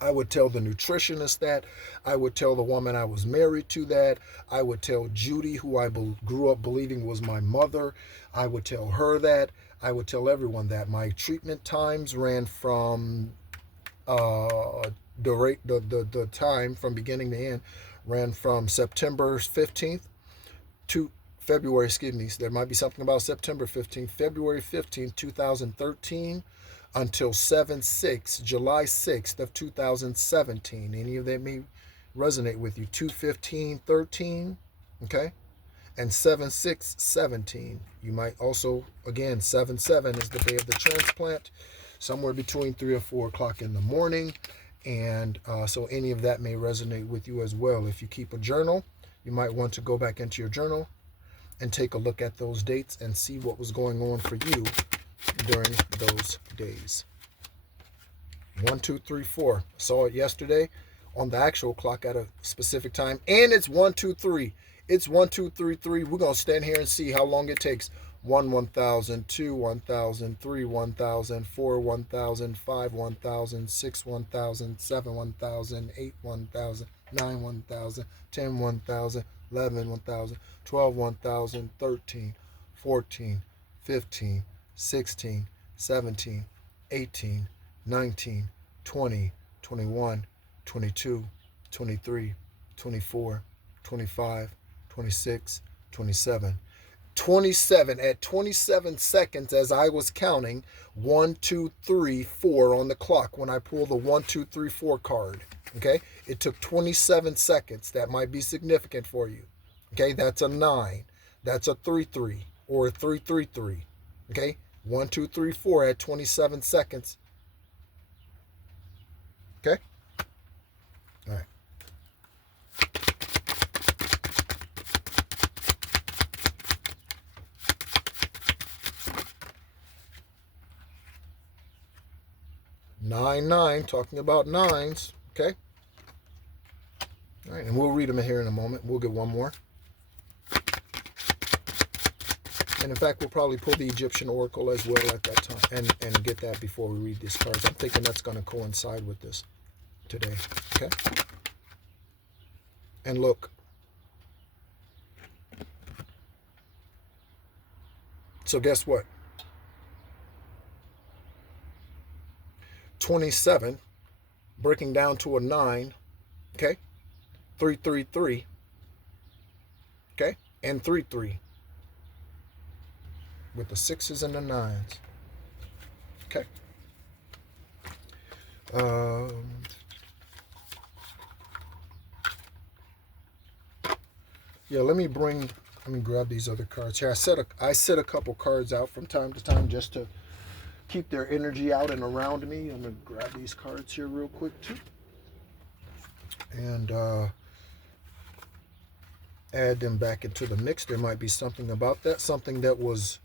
I would tell the nutritionist that, I would tell the woman I was married to that, I would tell Judy, who I grew up believing was my mother, I would tell her that, I would tell everyone that. My treatment times ran from the time from beginning to end ran from September 15th to February, excuse me, there might be something about September 15th, February 15th, 2013 until July 6th of 2017. Any of that may resonate with you. 2/15/13, okay? And 7/6/17. You might also, again, 7/7 is the day of the transplant, somewhere between 3 or 4 o'clock in the morning. And so any of that may resonate with you as well. If you keep a journal, you might want to go back into your journal and take a look at those dates and see what was going on for you during those days. 1, 2, 3, 4. I saw it yesterday on the actual clock at a specific time, and it's 1, 2, 3. It's 1, 2, 3, 3. We're gonna stand here and see how long it takes. 1, 1,000, 2, 1,000, 3, 1,000, 4, 1,000, 5, 1,000, 6, 1,000, 7, 1,000, 8, 1,000, 9, 1,000, 10, 1,000, 11, 1,000, 12, 1,000, 13, 14, 15, 16, 17, 18, 19, 20, 21, 22, 23, 24, 25, 26, 27. 27 at 27 seconds as I was counting 1, 2, 3, 4 on the clock when I pulled the 1, 2, 3, 4 card. Okay, it took 27 seconds. That might be significant for you. Okay, that's a 9. That's a 3, 3 or a 3, 3, 3. Okay, 1, 2, 3, 4 at 27 seconds. Okay, all right. Nine, talking about nines. Okay. All right, and we'll read them here in a moment. We'll get one more. And in fact, we'll probably pull the Egyptian Oracle as well at that time and get that before we read these cards. I'm thinking that's going to coincide with this today. Okay. And look. So guess what? 27 breaking down to a 9, okay? 3, 3, 3, okay? And 3, 3 with the 6s and the 9s, okay? Yeah, let me grab these other cards here. I set a couple cards out from time to time just to keep their energy out and around me. I'm going to grab these cards here real quick too. And add them back into the mix. There might be something about that, something that was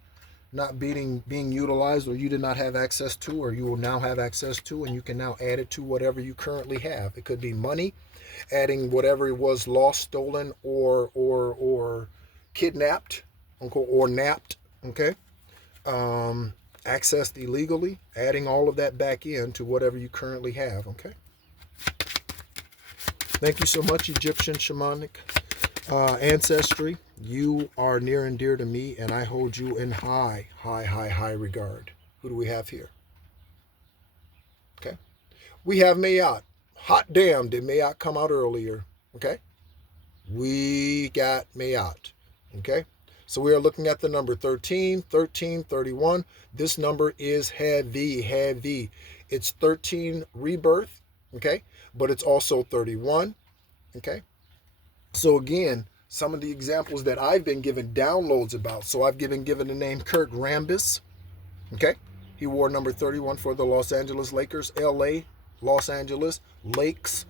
not being utilized or you did not have access to, or you will now have access to, and you can now add it to whatever you currently have. It could be money, adding whatever was lost, stolen, or kidnapped, or napped, okay? Accessed illegally, adding all of that back in to whatever you currently have, okay? Thank you so much, Egyptian shamanic ancestry. You are near and dear to me, and I hold you in high regard. Who do we have here? Okay. We have Mayat. Hot damn, did Mayat come out earlier? Okay. We got Mayat. Okay. So we are looking at the number 13, 13, 31. This number is heavy. It's 13 rebirth, okay? But it's also 31, okay? So again, some of the examples that I've been given downloads about. So I've given the name Kurt Rambis, okay? He wore number 31 for the Los Angeles Lakers, LA, Los Angeles, Lakes,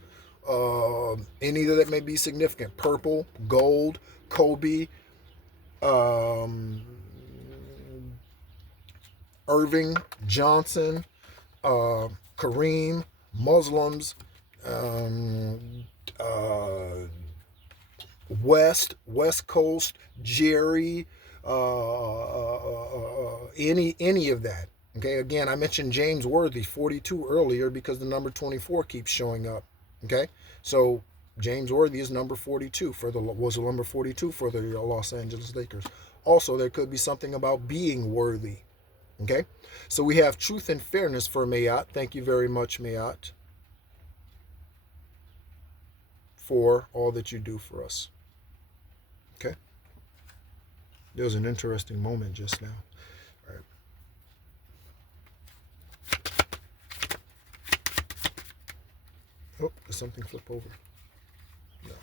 any that may be significant. Purple, gold, Kobe, Irving, Johnson, Kareem, Muslims, West Coast, Jerry, any of that. Okay, again, I mentioned James Worthy, 42 earlier because the number 24 keeps showing up. Okay, so James Worthy is number 42 was number 42 for the Los Angeles Lakers. Also, there could be something about being worthy. Okay, so we have truth and fairness for Mayat. Thank you very much, Mayat, for all that you do for us. Okay, there was an interesting moment just now. All right. Oh, did something flip over? No.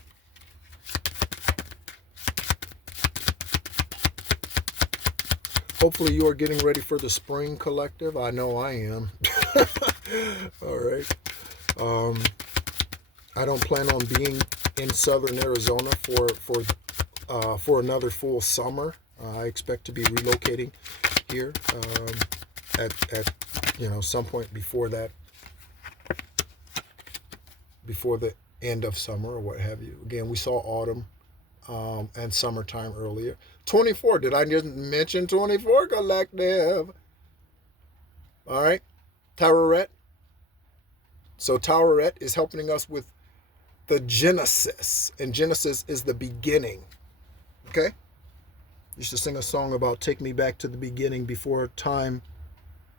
Hopefully you are getting ready for the spring collective. I know I am. All right. I don't plan on being in southern Arizona for for another full summer. I expect to be relocating here at some point before that, before the end of summer or what have you. Again, we saw autumn and summertime earlier. 24. Did I just mention 24 collective? All right, Taweret. So Taweret is helping us with the Genesis, and Genesis is the beginning. Okay. Used to sing a song about take me back to the beginning before time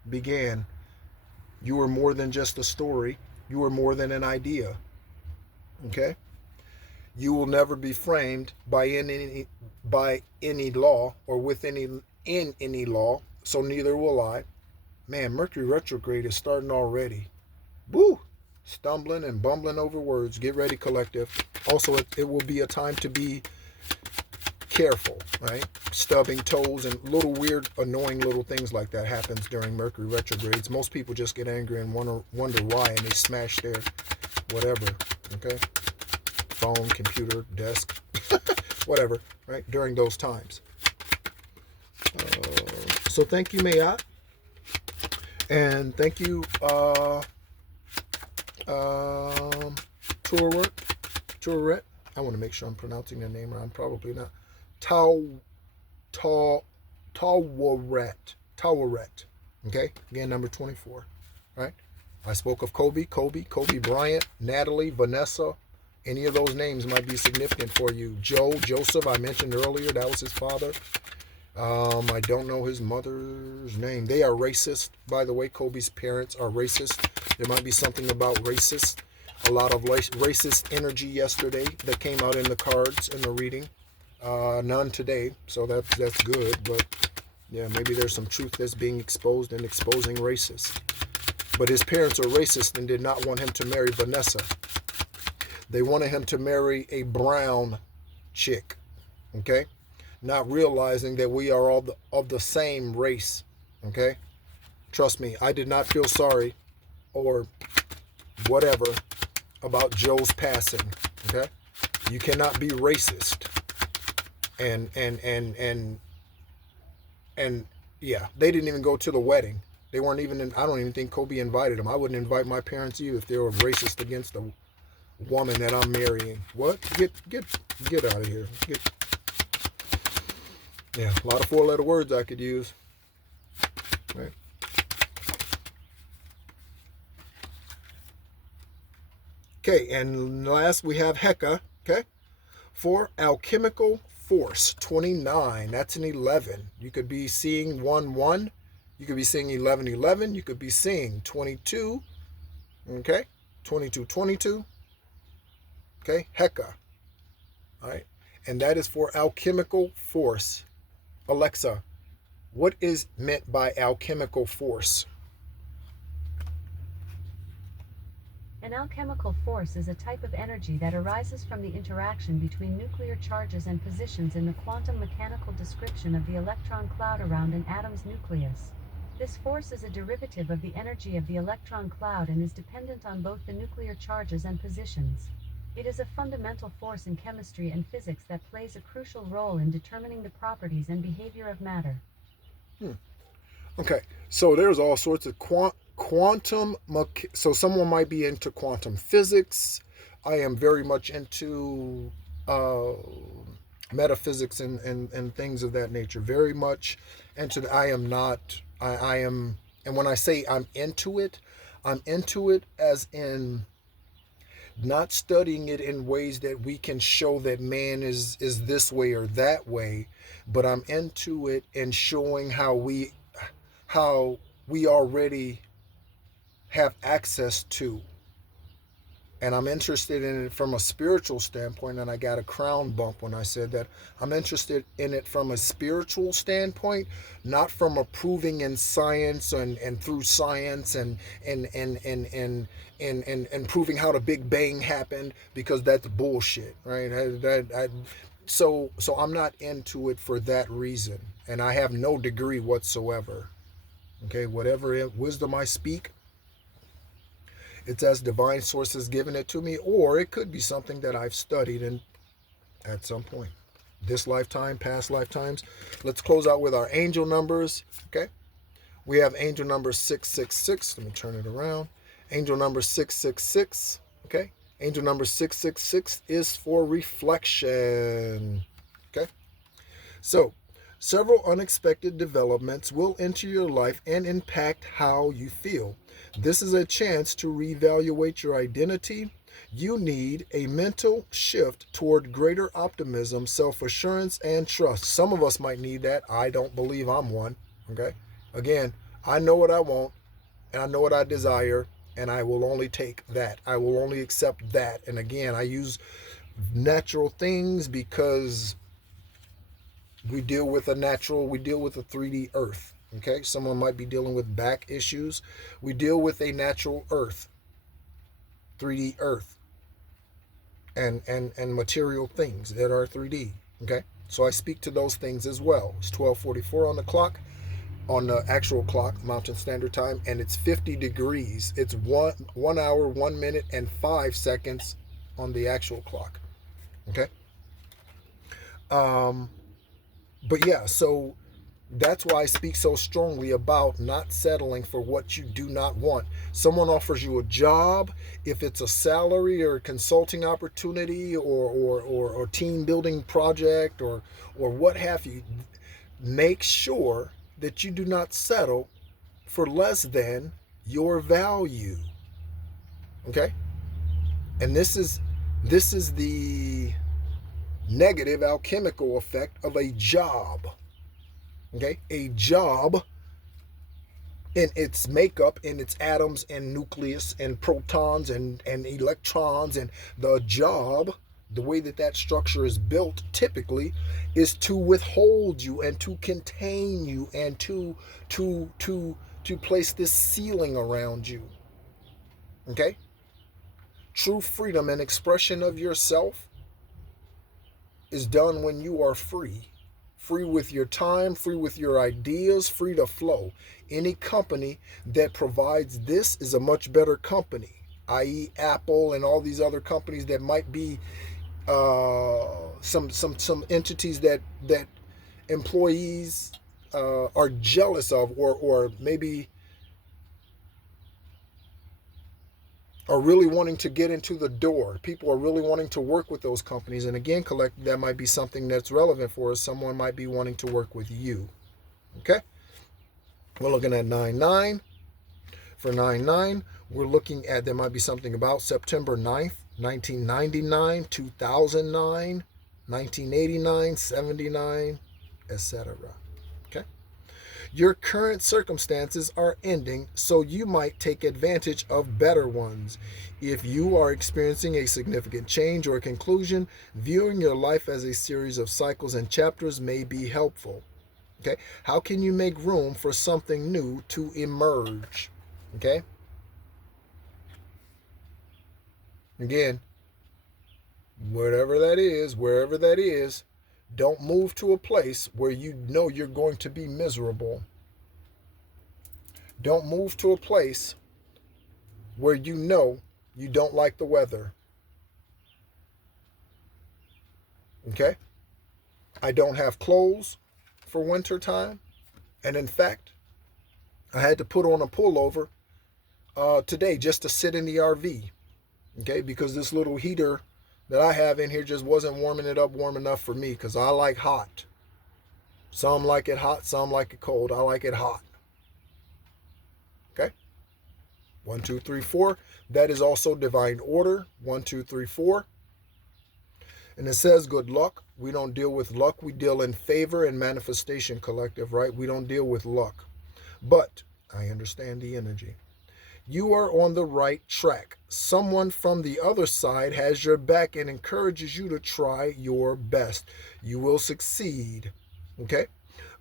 began. You were more than just a story. You were more than an idea. Okay? You will never be framed by any law or in any law, so neither will I. Man, Mercury retrograde is starting already. Woo! Stumbling and bumbling over words. Get ready, collective. Also, it will be a time to be careful, right? Stubbing toes and little weird, annoying little things like that happens during Mercury retrogrades. Most people just get angry and wonder why, and they smash their whatever, okay? Phone, computer, desk, whatever, right? During those times. So thank you, Mayat. And thank you, Touret. I want to make sure I'm pronouncing the name right. I'm probably not. Tawaret. Okay? Again, number 24. Right? I spoke of Kobe Bryant, Natalie, Vanessa. Any of those names might be significant for you. Joseph, I mentioned earlier, that was his father. I don't know his mother's name. They are racist. By the way, Kobe's parents are racist. There might be something about racist. A lot of racist energy yesterday that came out in the cards in the reading. None today, so that's good. But yeah, maybe there's some truth that's being exposed and exposing racist. But his parents are racist and did not want him to marry Vanessa. They wanted him to marry a brown chick. Okay? Not realizing that we are all of the same race. Okay? Trust me, I did not feel sorry or whatever about Joe's passing. Okay? You cannot be racist. And yeah, they didn't even go to the wedding. They weren't even I don't even think Kobe invited them. I wouldn't invite my parents either if they were racist against the woman that I'm marrying. What? Get out of here. Yeah, a lot of four-letter words I could use. Right. Okay, and last we have Heka, okay? For alchemical force, 29. That's an 11. You could be seeing 1-1. You could be seeing 11-11. You could be seeing 22. Okay? 22-22. Okay? Heka. All right? And that is for alchemical force. Alexa, what is meant by alchemical force? An alchemical force is a type of energy that arises from the interaction between nuclear charges and positions in the quantum mechanical description of the electron cloud around an atom's nucleus. This force is a derivative of the energy of the electron cloud and is dependent on both the nuclear charges and positions. It is a fundamental force in chemistry and physics that plays a crucial role in determining the properties and behavior of matter. Okay, so there's all sorts of quantum. So someone might be into quantum physics. I am very much into metaphysics and things of that nature. Very much into. I am not. I am. And when I say I'm into it as in not studying it in ways that we can show that man is this way or that way, but I'm into it and showing how we already have access to. And I'm interested in it from a spiritual standpoint, and I got a crown bump when I said that. I'm interested in it from a spiritual standpoint, not from a proving in science and through science and proving how the Big Bang happened, because that's bullshit, right? So I'm not into it for that reason, and I have no degree whatsoever. Okay, whatever wisdom I speak, it's as divine source has given it to me, or it could be something that I've studied at some point. this lifetime, past lifetimes. Let's close out with our angel numbers. Okay. We have angel number 666. Let me turn it around. Angel number 666. Okay. Angel number 666 is for reflection. Okay. So, several unexpected developments will enter your life and impact how you feel. This is a chance to reevaluate your identity. You need a mental shift toward greater optimism, self-assurance, and trust. Some of us might need that. I don't believe I'm one. Okay? Again, I know what I want, and I know what I desire, and I will only take that. I will only accept that. And again, I use natural things because we deal with a 3D earth. Okay, someone might be dealing with back issues. We deal with a natural earth, 3D earth, and material things that are 3D. Okay, so I speak to those things as well. It's 12:44 on the clock, on the actual clock, Mountain Standard Time, and it's 50 degrees. It's 1 hour, 1 minute, and 5 seconds on the actual clock. Okay. But yeah, so that's why I speak so strongly about not settling for what you do not want. Someone offers you a job, if it's a salary or a consulting opportunity or team building project or what have you, make sure that you do not settle for less than your value. Okay? And this is the negative alchemical effect of a job. Okay? A job in its makeup, in its atoms and nucleus and protons and electrons, and the job, the way that structure is built typically is to withhold you and to contain you and to place this ceiling around you. Okay? True freedom and expression of yourself is done when you are free. Free with your time, free with your ideas, free to flow. Any company that provides this is a much better company, i.e. Apple and all these other companies that might be some entities that employees are jealous of, or maybe are really wanting to get into the door. People are really wanting to work with those companies. And again, collect, that might be something that's relevant for us. Someone might be wanting to work with you. Okay? We're looking at 9-9. For 9-9, we're looking at, there might be something about September 9th, 1999, 2009, 1989, 79, etc. Okay? Your current circumstances are ending, so you might take advantage of better ones. If you are experiencing a significant change or conclusion, viewing your life as a series of cycles and chapters may be helpful. Okay? How can you make room for something new to emerge? Okay? Again, wherever that is, don't move to a place where you know you're going to be miserable. Don't move to a place where you know you don't like the weather. Okay? I don't have clothes for winter time. And in fact, I had to put on a pullover today just to sit in the RV. Okay? Because this little heater that I have in here just wasn't warming it up warm enough for me, because I like hot. Some like it hot, some like it cold. I like it hot. Okay? 1, 2, 3, 4. That is also divine order. 1, 2, 3, 4. And it says good luck. We don't deal with luck. We deal in favor and manifestation collective, right? We don't deal with luck. But I understand the energy. You are on the right track. Someone from the other side has your back and encourages you to try your best. You will succeed. Okay?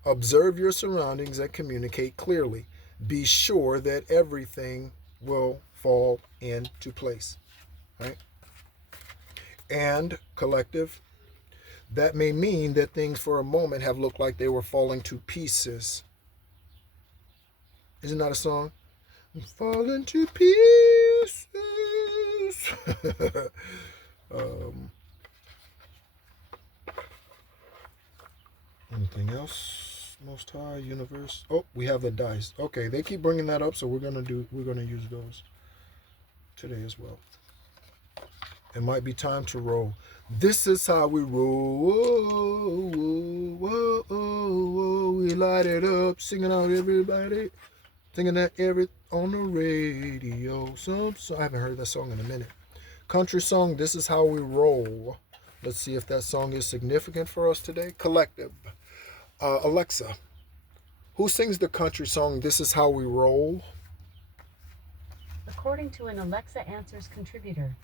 Observe your surroundings and communicate clearly. Be sure that everything will fall into place. Right? And collective, that may mean that things for a moment have looked like they were falling to pieces. Isn't that a song? Falling to pieces. Anything else? Most High, Universe. Oh, we have the dice. Okay, they keep bringing that up, so we're gonna use those today as well. It might be time to roll. This is how we roll. Whoa, whoa, whoa, whoa. We light it up, singing out everybody, singing that every on the radio. So I haven't heard that song in a minute. Country song. This is how we roll. Let's see if that song is significant for us today. Collective. Alexa, who sings the country song "This Is How We Roll"? According to an Alexa Answers contributor,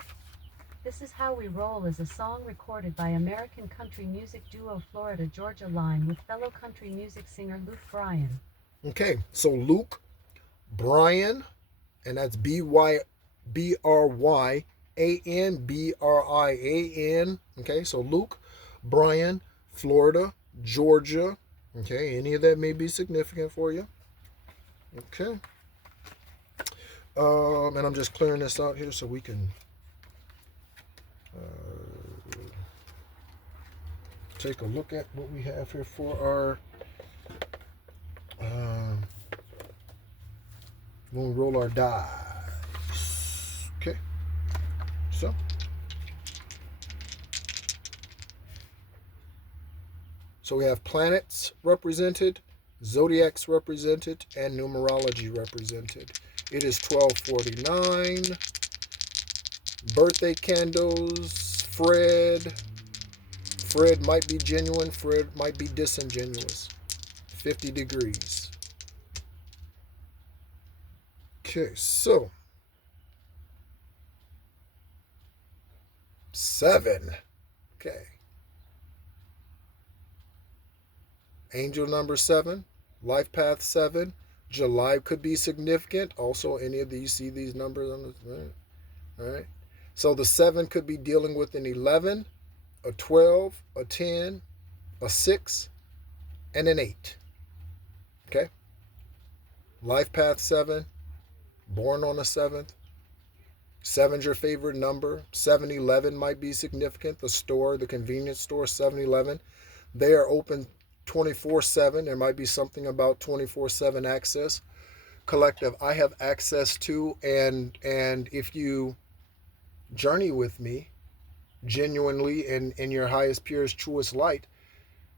"This Is How We Roll" is a song recorded by American country music duo Florida Georgia Line with fellow country music singer Luke Bryan. Okay, so Luke Bryan, and that's Bryan. Okay, so Luke Bryan, Florida, Georgia. Okay, any of that may be significant for you. Okay. And I'm just clearing this out here so we can take a look at what we have here for our when we roll our dice. Okay. So we have planets represented, zodiacs represented, and numerology represented. It is 12:49. Birthday candles. Fred might be genuine. Fred might be disingenuous. 50 degrees. Okay, so 7. Okay. Angel number 7, life path 7, July could be significant. Also, any of these, see these numbers on this, right? All right. So the 7 could be dealing with an 11, a 12, a 10, a 6, and an 8. Okay. Life path 7, born on the 7th. 7's your favorite number. 7-Eleven might be significant. The store, the convenience store, 7-Eleven, they are open 24/7. There might be something about 24/7 access. Collective, I have access to, and if you journey with me genuinely in your highest, purest, truest light,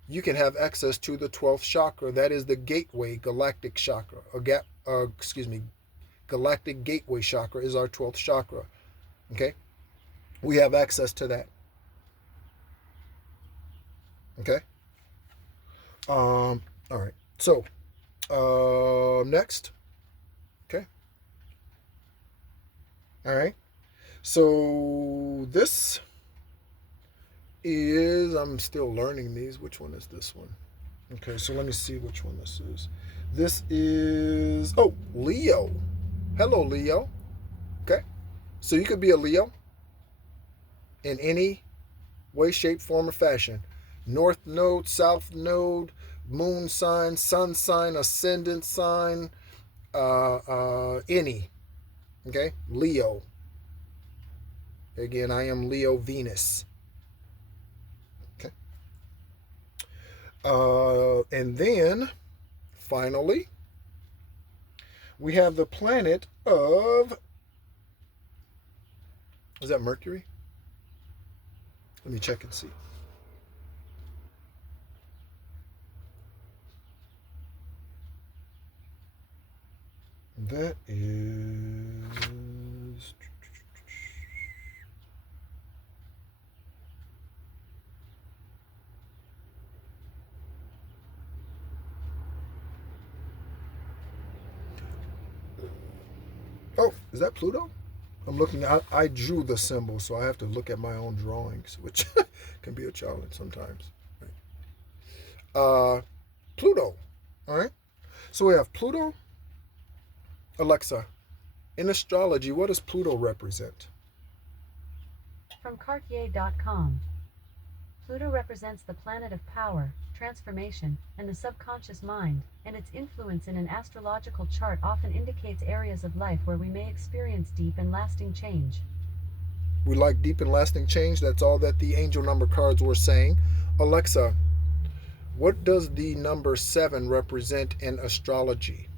you can have access to the 12th chakra. That is the gateway galactic chakra. Galactic gateway chakra is our 12th chakra. Okay? We have access to that. Okay? All right. So, next. Okay. All right. So this is, I'm still learning these. Which one is this one? Okay, so let me see which one this is. This is, Leo. Hello, Leo. Okay. So you could be a Leo in any way, shape, form, or fashion. North node, south node, moon sign, sun sign, ascendant sign, any. Okay? Leo. Again, I am Leo Venus. Okay. And then, finally, we have the planet of, is that Mercury? Let me check and see. That is, is that Pluto? I'm looking, I drew the symbol, so I have to look at my own drawings, which can be a challenge sometimes. Right? Pluto. All right. So we have Pluto. Alexa, in astrology, what does Pluto represent? From Cartier.com. Pluto represents the planet of power, transformation, and the subconscious mind, and its influence in an astrological chart often indicates areas of life where we may experience deep and lasting change. We like deep and lasting change. That's all that the angel number cards were saying. Alexa, What does the number 7 represent in astrology?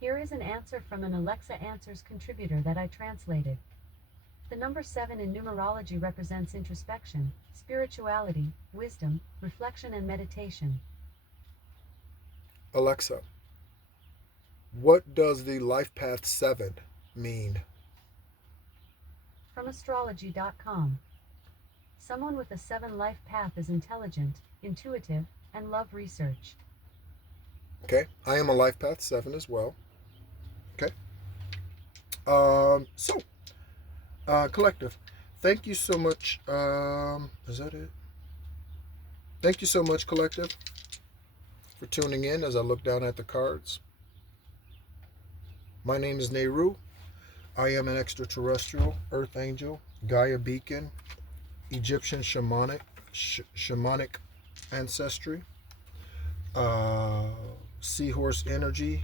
Here is an answer from an Alexa Answers contributor that I translated. The number 7 in numerology represents introspection, spirituality, wisdom, reflection, and meditation. Alexa, what does the life path 7 mean? From astrology.com. Someone with a 7 life path is intelligent, intuitive, and love research. Okay, I am a life path 7 as well. Okay. Collective, thank you so much. Is that it? Thank you so much, Collective, for tuning in as I look down at the cards. My name is Nehru. I am an extraterrestrial, earth angel, Gaia beacon, Egyptian shamanic ancestry, seahorse energy,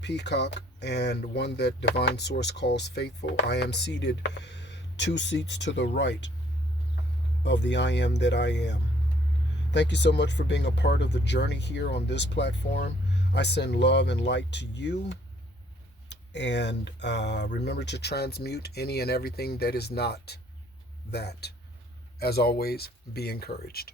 peacock, and one that divine source calls faithful. I am seated 2 seats to the right of the I am that I am. Thank you so much for being a part of the journey here on this platform. I send love and light to you. And remember to transmute any and everything that is not that. As always, be encouraged.